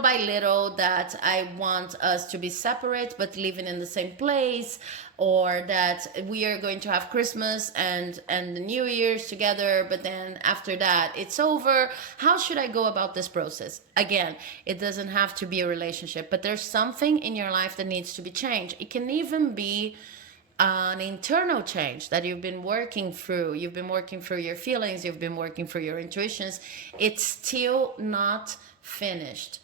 by little, that I want us to be separate but living in the same place, or that we are going to have Christmas and the New Year's together, but then after that it's over. How should I go about this process? Again, it doesn't have to be a relationship, but there's something in your life that needs to be changed. It can even be an internal change that you've been working through. You've been working through your feelings, you've been working through your intuitions. It's still not finished.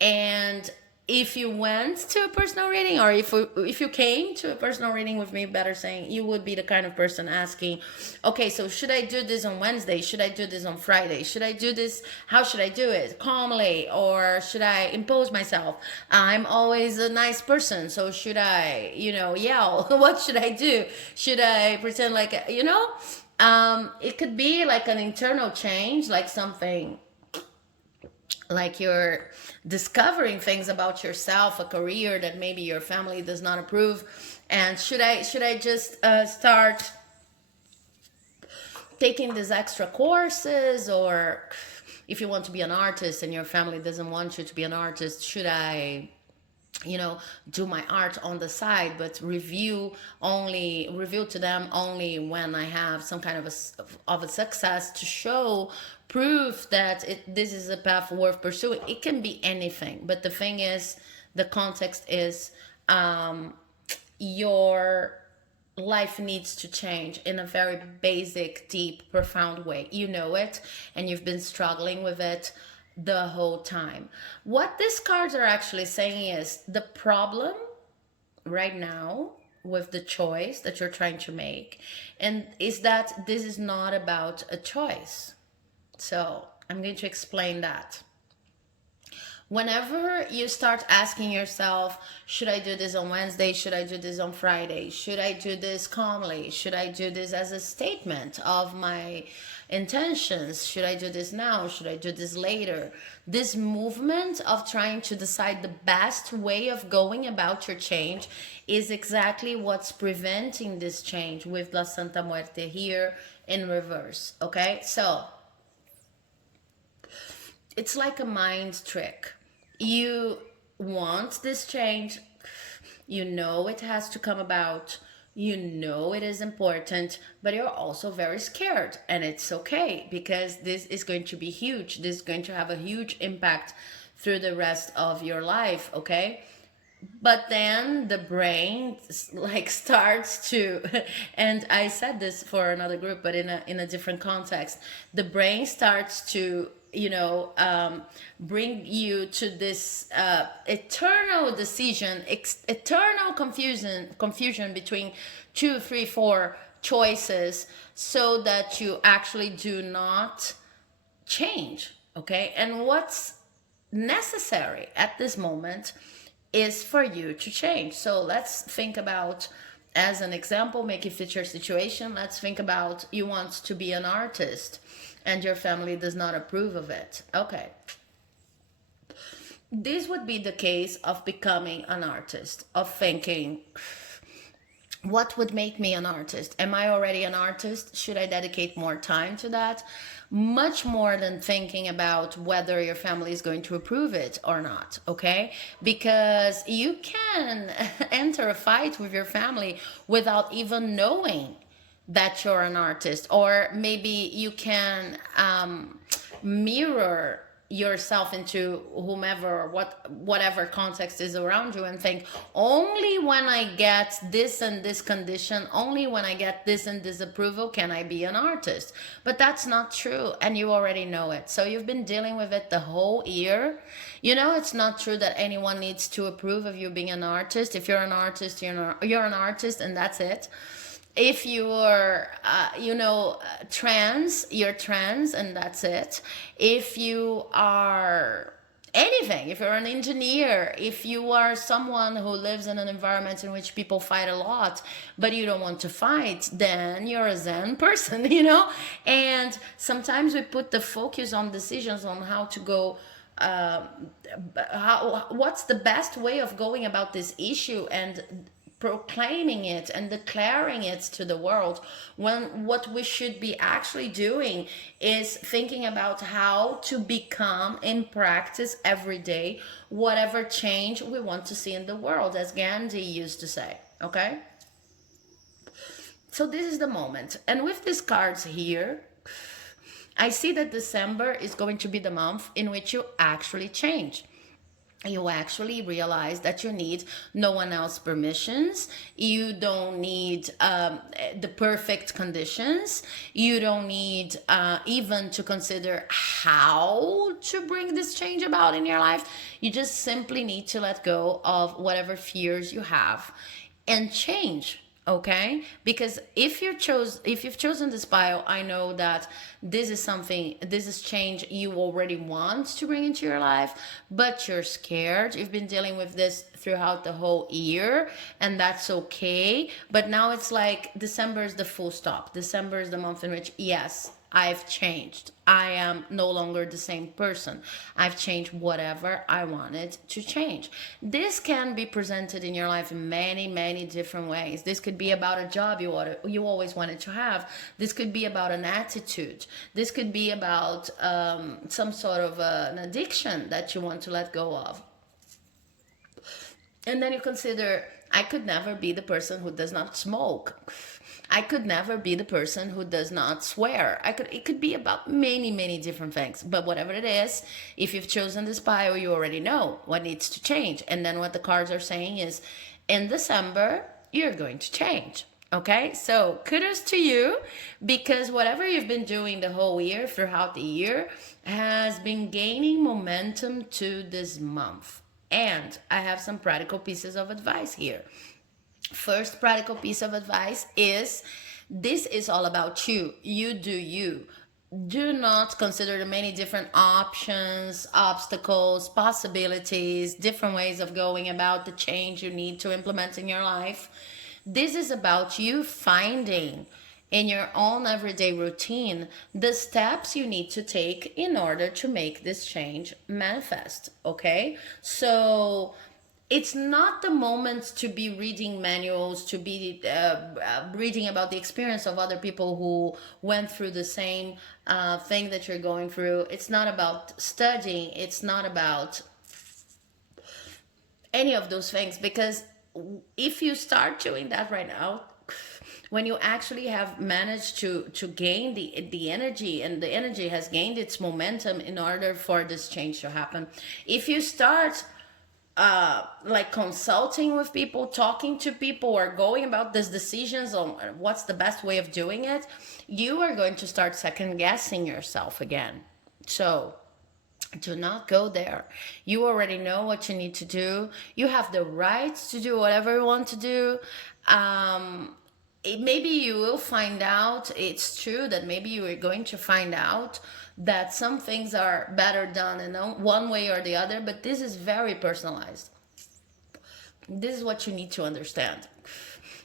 And if you went to a personal reading, or if you came to a personal reading with me, better saying, you would be the kind of person asking, okay, so should I do this on Wednesday? Should I do this on Friday? Should I do this? How should I do it? Calmly, or should I impose myself? I'm always a nice person, so should I, yell? What should I do? Should I pretend like, it could be like an internal change, like something, like you're discovering things about yourself, a career that maybe your family does not approve. And should I just start taking these extra courses? Or if you want to be an artist and your family doesn't want you to be an artist, should I do my art on the side, but reveal to them only when I have some kind of a success, to show proof that this is a path worth pursuing? It can be anything, but the thing is, the context is, your life needs to change in a very basic, deep, profound way. You know it, and you've been struggling with it the whole time. What these cards are actually saying is, the problem right now with the choice that you're trying to make, and is that this is not about a choice. So I'm going to explain that. Whenever you start asking yourself, should I do this on Wednesday? Should I do this on Friday? Should I do this calmly? Should I do this as a statement of my intentions? Should I do this now? Should I do this later? This movement of trying to decide the best way of going about your change is exactly what's preventing this change, with La Santa Muerte here in reverse. Okay, so it's like a mind trick. You want this change, you know it has to come about, you know it is important, but you're also very scared. And it's okay, because this is going to be huge. This is going to have a huge impact through the rest of your life, okay? But then the brain like starts to and I said this for another group, but in a different context. The brain starts to bring you to this eternal decision, eternal confusion between two, three, four choices, so that you actually do not change. Okay, and what's necessary at this moment is for you to change. So let's think about, as an example, make it fit your situation. Let's think about, you want to be an artist and your family does not approve of it. Okay. This would be the case of becoming an artist, of thinking, what would make me an artist? Am I already an artist? Should I dedicate more time to that? Much more than thinking about whether your family is going to approve it or not, okay? Because you can enter a fight with your family without even knowing that you're an artist. Or maybe you can mirror yourself into whomever or whatever context is around you, and think, only when I get this and this condition, only when I get this and this approval, can I be an artist. But that's not true, and you already know it. So you've been dealing with it the whole year. It's not true that anyone needs to approve of you being an artist. If you're an artist, you're an artist, and that's it. If you're trans, you're trans, and that's it. If you are anything. If you're an engineer, if you are someone who lives in an environment in which people fight a lot, but you don't want to fight, then you're a Zen person, you know? And sometimes we put the focus on decisions on how to go, uh, what's the best way of going about this issue, and proclaiming it and declaring it to the world, when what we should be actually doing is thinking about how to become in practice every day whatever change we want to see in the world, as Gandhi used to say. Okay, so this is the moment, and with these cards here, I see that December is going to be the month in which you actually change. You actually realize that you need no one else's permissions. You don't need the perfect conditions. You don't need even to consider how to bring this change about in your life. You just simply need to let go of whatever fears you have and change. Okay, because if you've chosen this pile, I know that this is change you already want to bring into your life, but you're scared. You've been dealing with this throughout the whole year, and that's okay. But now it's like December is the full stop. December is the month in which, yes, I've changed. I am no longer the same person. I've changed whatever I wanted to change. This can be presented in your life in many, many different ways. This could be about a job you always wanted to have. This could be about an attitude. This could be about some sort of an addiction that you want to let go of. And then you consider, I could never be the person who does not smoke. I could never be the person who does not swear. It could be about many, many different things. But whatever it is, if you've chosen this pile, you already know what needs to change. And then what the cards are saying is, in December, you're going to change. Okay, so kudos to you, because whatever you've been doing the whole year, throughout the year, has been gaining momentum to this month. And I have some practical pieces of advice here. First practical piece of advice is, this is all about you. You do you. Do not consider the many different options, obstacles, possibilities, different ways of going about the change you need to implement in your life. This is about you finding in your own everyday routine the steps you need to take in order to make this change manifest. Okay, so it's not the moment to be reading manuals, to be reading about the experience of other people who went through the same thing that you're going through. It's not about studying. It's not about any of those things, because if you start doing that right now, when you actually have managed to gain the energy, and the energy has gained its momentum in order for this change to happen, if you start like consulting with people, talking to people, or going about these decisions on what's the best way of doing it, you are going to start second guessing yourself again. So do not go there. You already know what you need to do. You have the right to do whatever you want to do. Maybe you will find out, it's true that maybe you are going to find out that some things are better done in one way or the other, but this is very personalized. This is what you need to understand.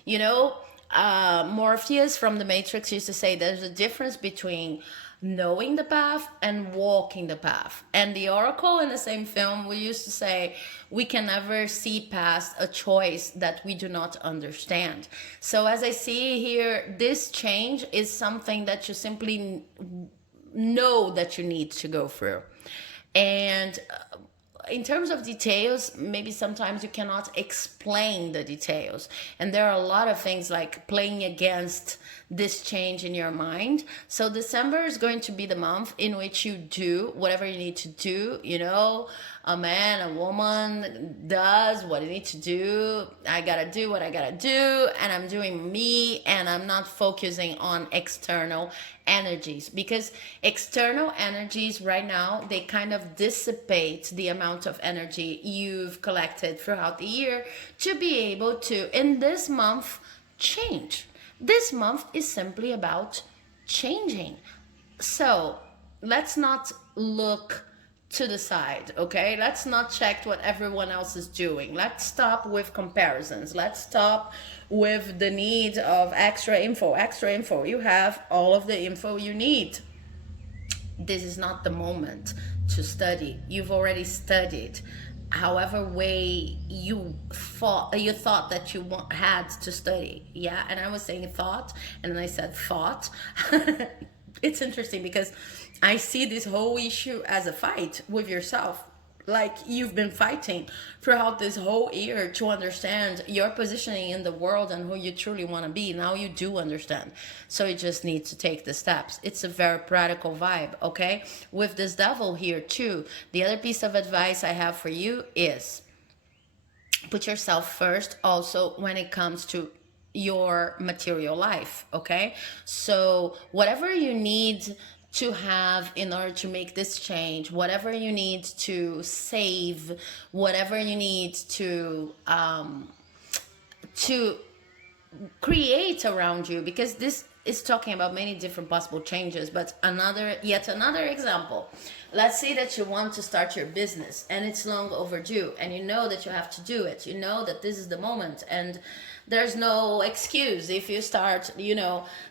You know, Morpheus from the Matrix used to say there's a difference between knowing the path and walking the path. And the Oracle in the same film, we used to say we can never see past a choice that we do not understand. So as I see here, this change is something that you simply know that you need to go through. And in terms of details, maybe sometimes you cannot explain the details. And there are a lot of things like playing against this change in your mind. So December is going to be the month in which you do whatever you need to do. You know, a man, a woman does what you need to do. I gotta do what I gotta do, and I'm doing me, and I'm not focusing on external energies, because external energies right now, they kind of dissipate the amount of energy you've collected throughout the year to be able to, in this month, change. This month is simply about changing. So let's not look to the side, okay? Let's not check what everyone else is doing. Let's stop with comparisons. Let's stop with the need of extra info. Extra info. You have all of the info you need. This is not the moment to study. You've already studied. However way you thought that you had to study. Yeah, and I was saying thought, and then I said thought. It's interesting because I see this whole issue as a fight with yourself. Like you've been fighting throughout this whole year to understand your positioning in the world and who you truly want to be. Now you do understand. So you just need to take the steps. It's a very practical vibe, okay? With this devil here too, the other piece of advice I have for you is put yourself first also when it comes to your material life, okay? So whatever you need to have in order to make this change, whatever you need to save, whatever you need to create around you, because this is talking about many different possible changes. But yet another example, let's say that you want to start your business and it's long overdue, and you know that you have to do it, you know that this is the moment, and there's no excuse if you start,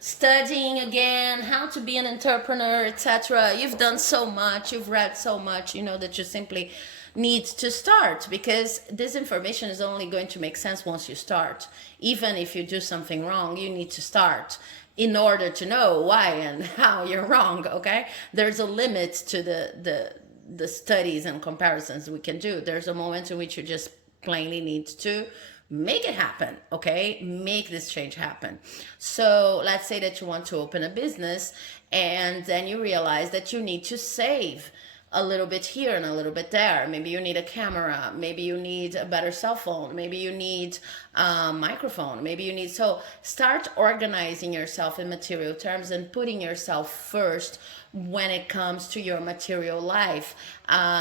studying again how to be an entrepreneur, etc. You've done so much, you've read so much, that you simply need to start, because this information is only going to make sense once you start. Even if you do something wrong, you need to start in order to know why and how you're wrong, okay? There's a limit to the studies and comparisons we can do. There's a moment in which you just plainly need to make it happen, okay? Make this change happen. So let's say that you want to open a business, and then you realize that you need to save a little bit here and a little bit there. Maybe you need a camera, maybe you need a better cell phone, maybe you need a microphone, maybe you need, so start organizing yourself in material terms and putting yourself first when it comes to your material life.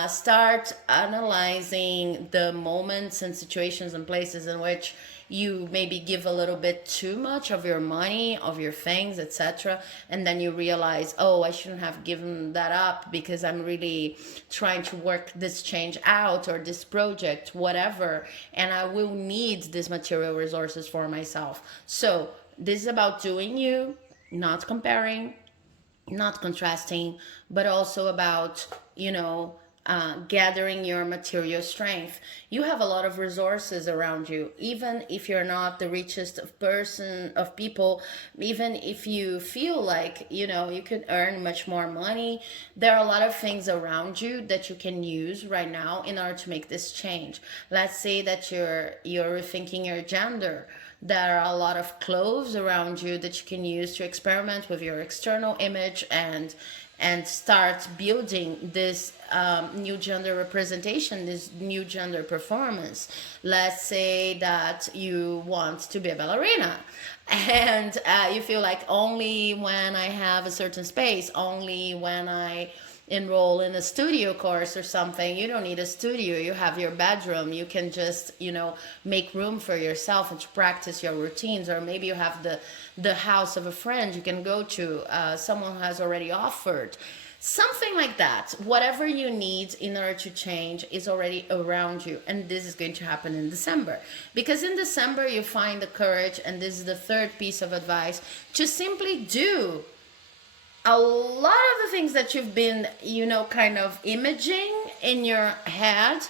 Start analyzing the moments and situations and places in which you maybe give a little bit too much of your money, of your things, etc. And then you realize, oh, I shouldn't have given that up because I'm really trying to work this change out or this project, whatever. And I will need these material resources for myself. So this is about doing you, not comparing, not contrasting, but also about, gathering your material strength. You have a lot of resources around you, even if you're not the richest of people, even if you feel like, you could earn much more money. There are a lot of things around you that you can use right now in order to make this change. Let's say that you're rethinking your gender. There are a lot of clothes around you that you can use to experiment with your external image and start building this new gender representation, this new gender performance. Let's say that you want to be a ballerina, and you feel like only when I have a certain space, only when I enroll in a studio course or something. You don't need a studio, you have your bedroom, you can just make room for yourself and to practice your routines. Or maybe you have the house of a friend you can go to, someone who has already offered something like that. Whatever you need in order to change is already around you, and this is going to happen in December, because in December you find the courage, and this is the third piece of advice, to simply do a lot of the things that you've been, kind of imaging in your head,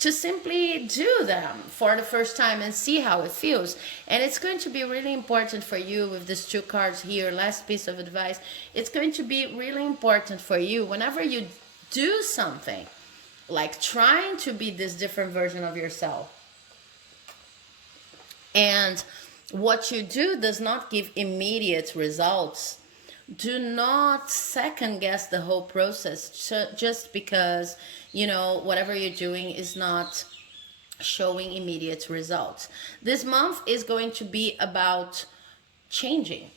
to simply do them for the first time and see how it feels. And it's going to be really important for you with these two cards here. Last piece of advice. It's going to be really important for you whenever you do something, like trying to be this different version of yourself. And what you do does not give immediate results. Do not second guess the whole process just because, whatever you're doing is not showing immediate results. This month is going to be about changing.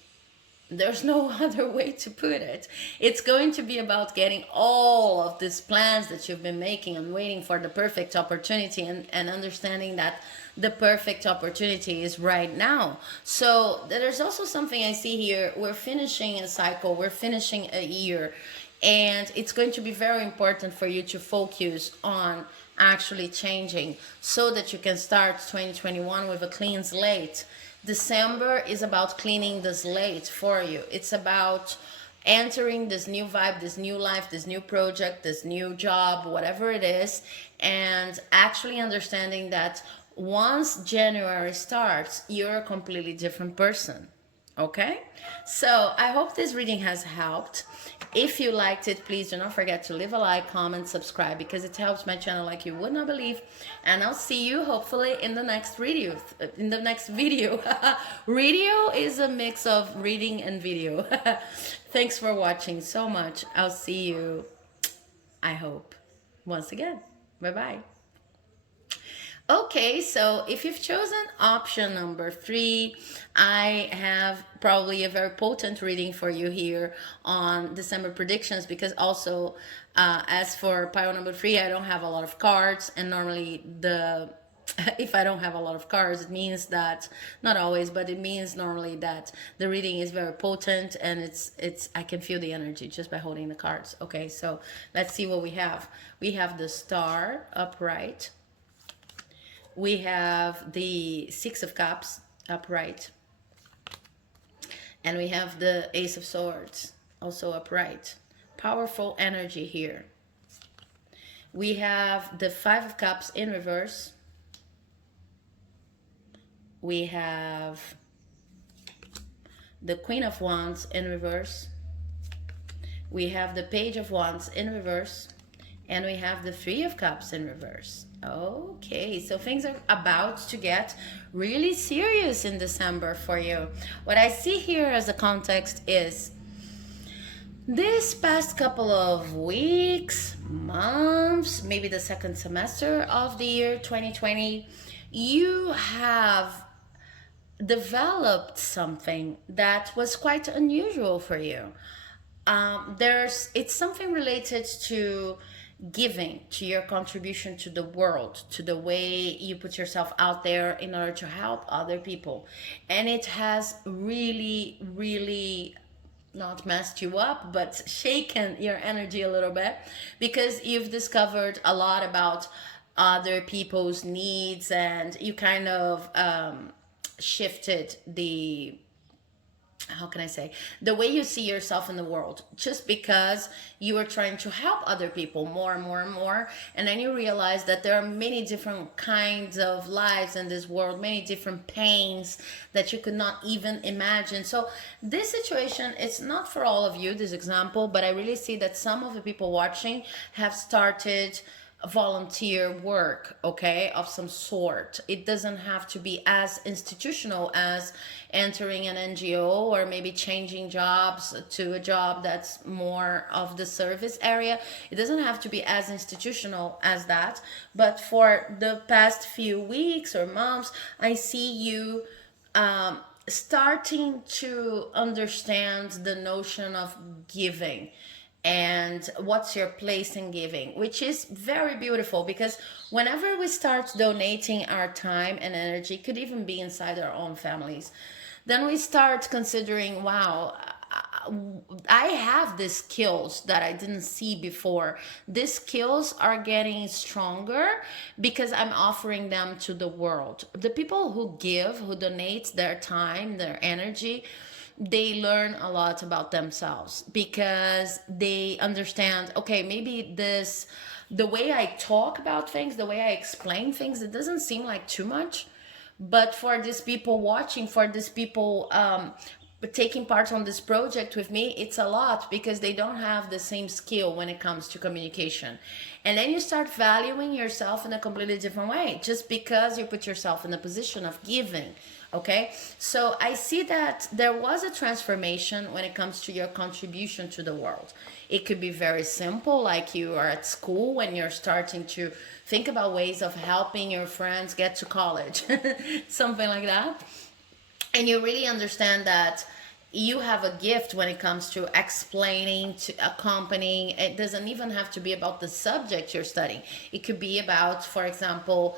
There's no other way to put it. It's going to be about getting all of these plans that you've been making and waiting for the perfect opportunity, and understanding that the perfect opportunity is right now. So there's also something I see here. We're finishing a cycle. We're finishing a year. And it's going to be very important for you to focus on actually changing so that you can start 2021 with a clean slate. December is about cleaning the slate for you. It's about entering this new vibe, this new life, this new project, this new job, whatever it is, and actually understanding that once January starts, you're a completely different person. Okay, so I hope this reading has helped. If you liked it, please do not forget to leave a like, comment, subscribe, because it helps my channel like you would not believe. And I'll see you hopefully in the next video. Radio is a mix of reading and video. Thanks for watching so much. I'll see you, I hope, once again. Bye bye. Okay, so if you've chosen option number 3, I have probably a very potent reading for you here on December predictions, because also, as for pile number 3, I don't have a lot of cards, and normally if I don't have a lot of cards, it means that, not always, but it means normally that the reading is very potent, and I can feel the energy just by holding the cards. Okay, so let's see what we have. We have the Star upright. We have the Six of Cups upright. And we have the Ace of Swords also upright. Powerful energy here. We have the Five of Cups in reverse. We have the Queen of Wands in reverse. We have the Page of Wands in reverse. And we have the Three of Cups in reverse. Okay, so things are about to get really serious in December for you. What I see here as a context is this past couple of weeks, months, maybe the second semester of the year 2020, you have developed something that was quite unusual for you. It's something related to giving, to your contribution to the world, to the way you put yourself out there in order to help other people. And it has really, really not messed you up, but shaken your energy a little bit, because you've discovered a lot about other people's needs, and you kind of shifted the, how can I say, the way you see yourself in the world, just because you are trying to help other people more and more and more. And then you realize that there are many different kinds of lives in this world, many different pains that you could not even imagine. So this situation, it's not for all of you, this example, but I really see that some of the people watching have started volunteer work, okay, of some sort. It doesn't have to be as institutional as entering an NGO, or maybe changing jobs to a job that's more of the service area. It doesn't have to be as institutional as that. But for the past few weeks or months, I see you starting to understand the notion of giving and what's your place in giving, which is very beautiful, because whenever we start donating our time and energy, could even be inside our own families, then we start considering, wow, I have these skills that I didn't see before. These skills are getting stronger because I'm offering them to the world. The people who give, who donate their time, their energy, they learn a lot about themselves, because they understand, okay, maybe the way I talk about things, the way I explain things, it doesn't seem like too much, but for these people watching, for these people taking part on this project with me, it's a lot, because they don't have the same skill when it comes to communication. And then you start valuing yourself in a completely different way, just because you put yourself in a position of giving. Okay, so I see that there was a transformation when it comes to your contribution to the world. It could be very simple, like you are at school when you're starting to think about ways of helping your friends get to college, something like that. And you really understand that you have a gift when it comes to explaining, to accompanying. It doesn't even have to be about the subject you're studying. It could be about, for example,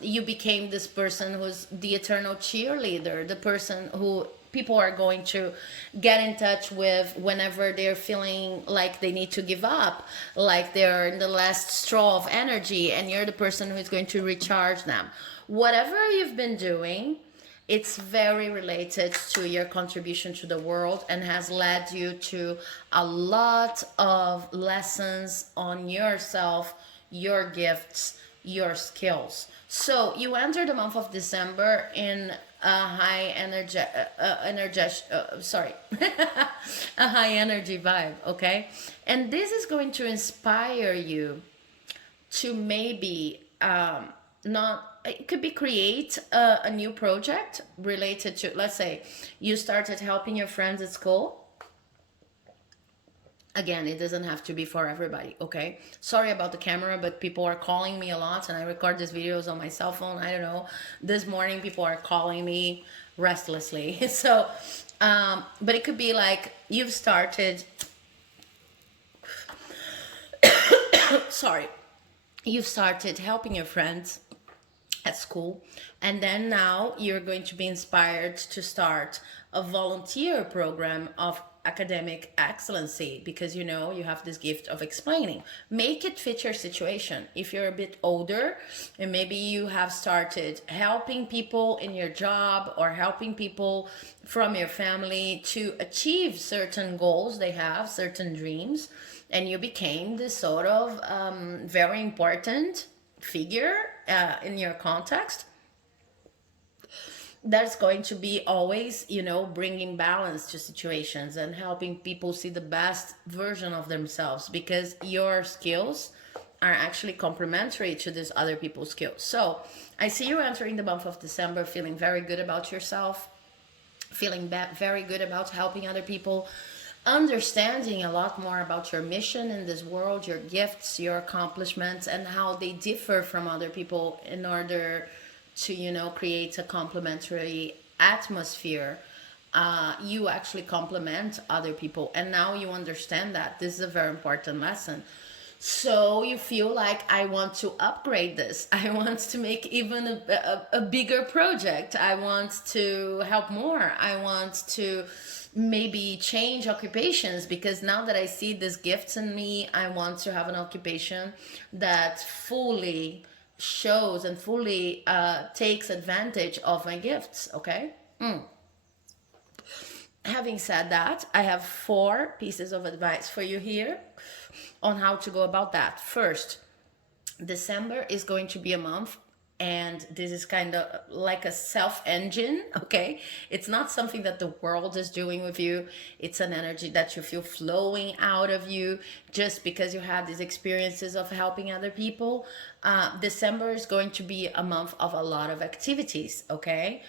you became this person who's the eternal cheerleader, the person who people are going to get in touch with whenever they're feeling like they need to give up, like they're in the last straw of energy, and you're the person who's going to recharge them. Whatever you've been doing, it's very related to your contribution to the world and has led you to a lot of lessons on yourself, your gifts, your skills. So you enter the month of December in a high sorry, a high energy vibe, okay? And this is going to inspire you to maybe not, it could be create a new project related to, let's say you started helping your friends at school. Again, it doesn't have to be for everybody, okay? Sorry about the camera, but people are calling me a lot, and I record these videos on my cell phone. I don't know, this morning people are calling me restlessly. So but it could be like you've started sorry, you've started helping your friends at school, and then now you're going to be inspired to start a volunteer program of academic excellency, because you know you have this gift of explaining. Make it fit your situation. If you're a bit older and maybe you have started helping people in your job or helping people from your family to achieve certain goals, they have certain dreams, and you became this sort of very important figure in your context, that's going to be always, you know, bringing balance to situations and helping people see the best version of themselves, because your skills are actually complementary to these other people's skills. So I see you entering the month of December feeling very good about yourself, feeling very good about helping other people, understanding a lot more about your mission in this world, your gifts, your accomplishments, and how they differ from other people in order to, you know, create a complementary atmosphere. You actually complement other people, and now you understand that this is a very important lesson. So you feel like, I want to upgrade this, I want to make even a bigger project, I want to help more, I want to maybe change occupations, because now that I see these gifts in me, I want to have an occupation that fully shows and fully takes advantage of my gifts, okay? Having said that, I have 4 pieces of advice for you here on how to go about that. First, December is going to be a month, and this is kind of like a self engine, okay? It's not something that the world is doing with you. It's an energy that you feel flowing out of you just because you had these experiences of helping other people. December is going to be a month of a lot of activities, okay?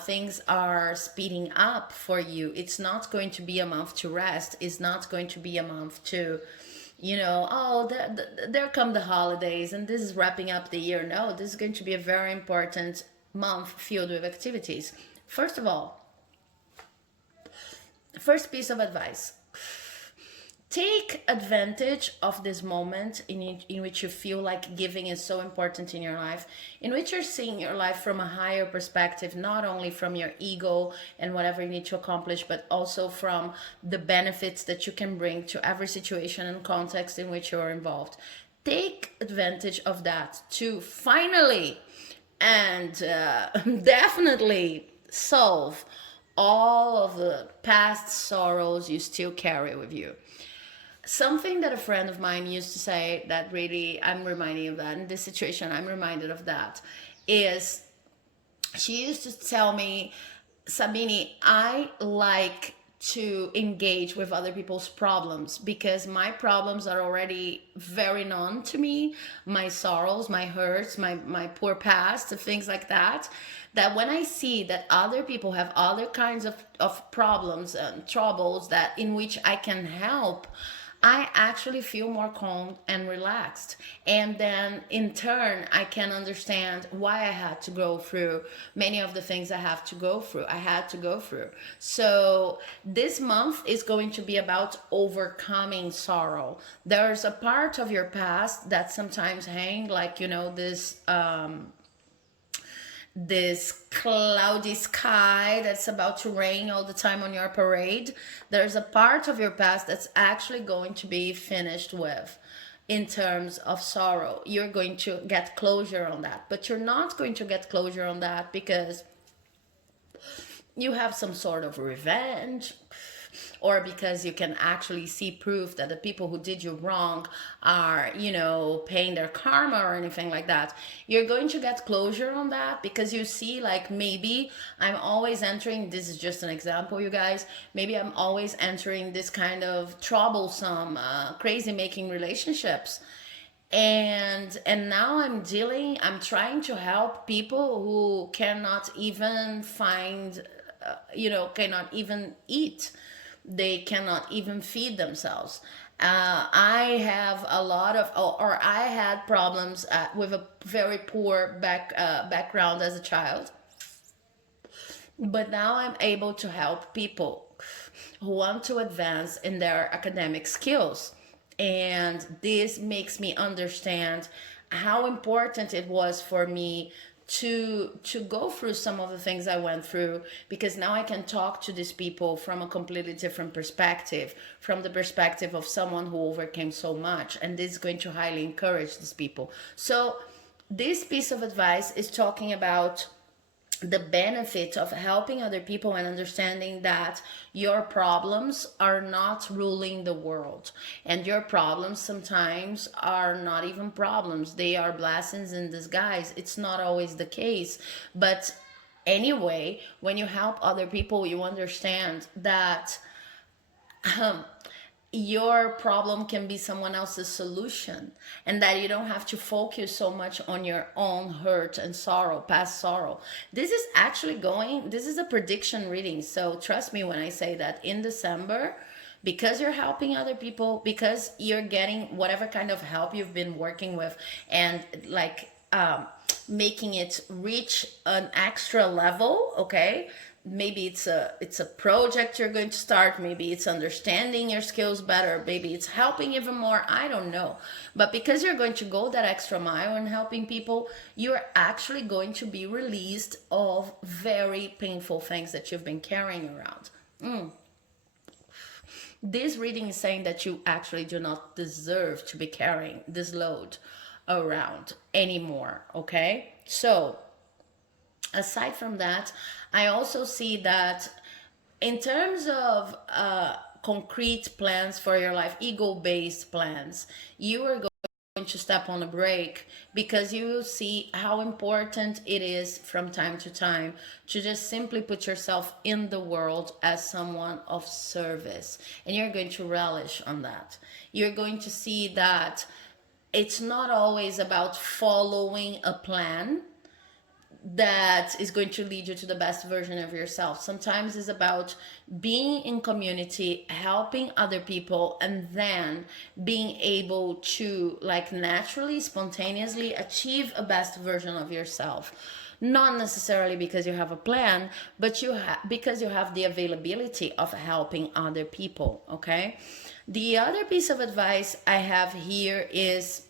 Things are speeding up for you. It's not going to be a month to rest. It's not going to be a month to, you know, oh, there come the holidays and this is wrapping up the year. No, this is going to be a very important month filled with activities. First of all, first piece of advice, take advantage of this moment in which you feel like giving is so important in your life, in which you're seeing your life from a higher perspective, not only from your ego and whatever you need to accomplish, but also from the benefits that you can bring to every situation and context in which you're involved. Take advantage of that to finally and definitely solve all of the past sorrows you still carry with you. Something that a friend of mine used to say that really I'm reminding of that in this situation, I'm reminded of that, is she used to tell me, Sabine, I like to engage with other people's problems because my problems are already very known to me, my sorrows, my hurts, my poor past, things like that. That when I see that other people have other kinds of problems and troubles that in which I can help, I actually feel more calm and relaxed. And then in turn, I can understand why I had to go through many of the things I have to go through. I had to go through. So this month is going to be about overcoming sorrow. There's a part of your this cloudy sky that's about to rain all the time on your parade. There's a part of your past that's actually going to be finished with in terms of sorrow. You're going to get closure on that, but you're not going to get closure on that because you have some sort of revenge, or because you can actually see proof that the people who did you wrong are, paying their karma or anything like that. You're going to get closure on that because you see, like, maybe I'm always entering, this is just an example, you guys, maybe I'm always entering this kind of troublesome, crazy making relationships. And now I'm trying to help people who cannot even find, cannot even eat. They cannot even feed themselves. I have a lot of, or I had problems with a very poor background as a child, but now I'm able to help people who want to advance in their academic skills. And this makes me understand how important it was for me to go through some of the things I went through, because now I can talk to these people from a completely different perspective, from the perspective of someone who overcame so much, and this is going to highly encourage these people. So this piece of advice is talking about the benefit of helping other people and understanding that your problems are not ruling the world, and your problems sometimes are not even problems, they are blessings in disguise. It's not always the case, but anyway, when you help other people, you understand that your problem can be someone else's solution, and that you don't have to focus so much on your own hurt and sorrow, past sorrow. This is a prediction reading, so trust me when I say that in December, because you're helping other people, because you're getting whatever kind of help you've been working with, and like making it reach an extra level, okay? Maybe it's a project you're going to start, maybe it's understanding your skills better, maybe it's helping even more, I don't know. But because you're going to go that extra mile in helping people, you're actually going to be released of very painful things that you've been carrying around. This reading is saying that you actually do not deserve to be carrying this load around anymore, okay? So aside from that, I also see that in terms of concrete plans for your life, ego-based plans, you are going to step on a break, because you will see how important it is from time to time to just simply put yourself in the world as someone of service, and you're going to relish on that. You're going to see that it's not always about following a plan that is going to lead you to the best version of yourself. Sometimes it's about being in community, helping other people, and then being able to, like, naturally, spontaneously achieve a best version of yourself. Not necessarily because you have a plan, but because you have the availability of helping other people, okay? The other piece of advice I have here is,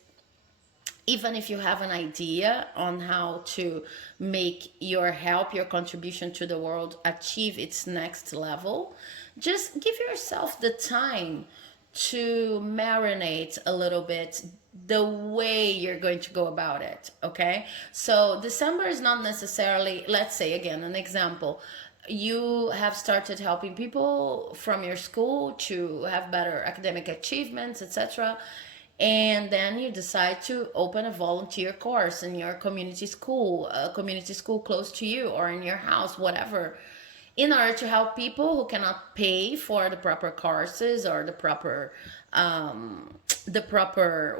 even if you have an idea on how to make your help, your contribution to the world achieve its next level, just give yourself the time to marinate a little bit the way you're going to go about it, okay? So December is not necessarily, let's say again, an example. You have started helping people from your school to have better academic achievements, etc., and then you decide to open a volunteer course in your community school, a community school close to you or in your house, whatever, in order to help people who cannot pay for the proper courses or the proper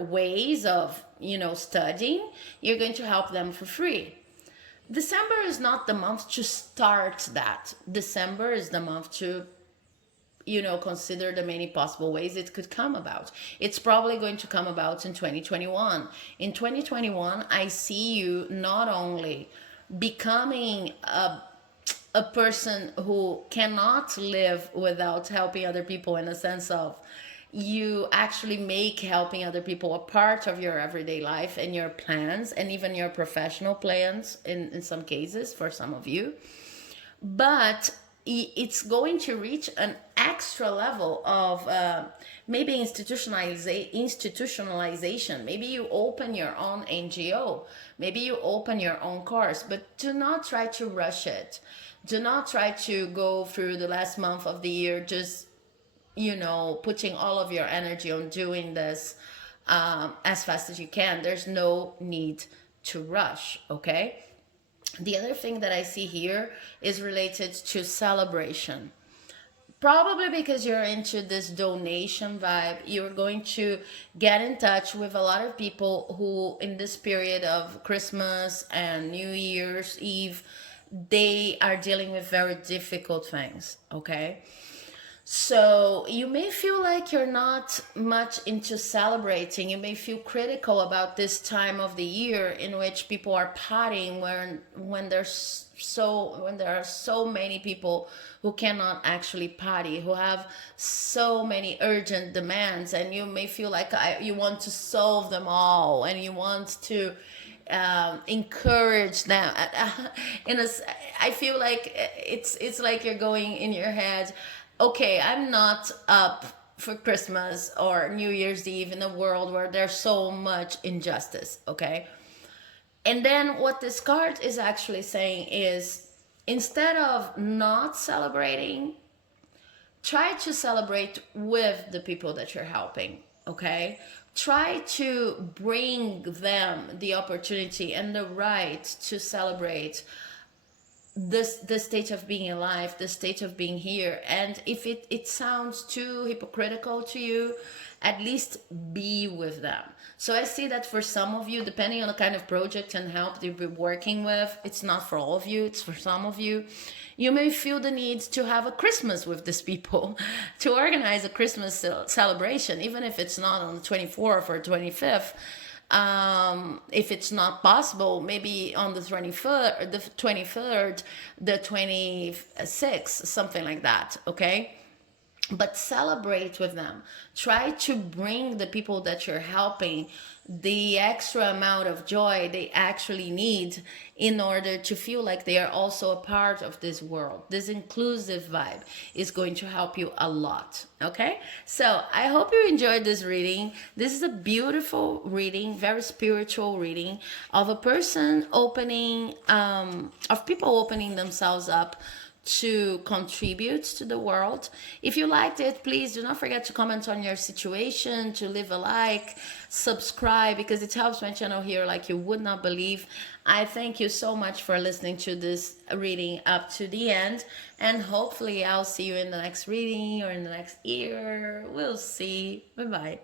ways of studying. You're going to help them for free. December is not the month to start that. December is the month to consider the many possible ways it could come about. It's probably going to come about in 2021. In 2021, I see you not only becoming a person who cannot live without helping other people, in a sense of You actually make helping other people a part of your everyday life and your plans and even your professional plans in some cases for some of you. But it's going to reach an extra level of maybe institutionalization. Maybe you open your own NGO, maybe you open your own course, but do not try to rush it. Do not try to go through the last month of the year just, putting all of your energy on doing this as fast as you can. There's no need to rush, okay? The other thing that I see here is related to celebration. Probably because you're into this donation vibe, you're going to get in touch with a lot of people who, in this period of Christmas and New Year's Eve, they are dealing with very difficult things, okay? So you may feel like you're not much into celebrating. You may feel critical about this time of the year in which people are partying when there are so many people who cannot actually party, who have so many urgent demands, and you may feel like you want to solve them all and you want to encourage them. In a, I feel like it's like you're going in your head, okay, I'm not up for Christmas or New Year's Eve in a world where there's so much injustice, okay? And then what this card is actually saying is, instead of not celebrating, try to celebrate with the people that you're helping, okay? Try to bring them the opportunity and the right to celebrate the state of being alive, the state of being here. And if it sounds too hypocritical to you, at least be with them. So I see that for some of you, depending on the kind of project and help you've been working with, it's not for all of you, it's for some of you. You may feel the need to have a Christmas with these people, to organize a Christmas celebration, even if it's not on the 24th or 25th. If it's not possible, maybe on the 23rd, the 26th, something like that, okay? But celebrate with them. Try to bring the people that you're helping the extra amount of joy they actually need in order to feel like they are also a part of this world. This inclusive vibe is going to help you a lot, okay? So I hope you enjoyed this reading. This is a beautiful reading, very spiritual reading of a person opening, of people opening themselves up to contribute to the world. If you liked it, please do not forget to comment on your situation, to leave a like, subscribe, because it helps my channel here like you would not believe. I thank you so much for listening to this reading up to the end, and hopefully I'll see you in the next reading or in the next year. We'll see. Bye bye.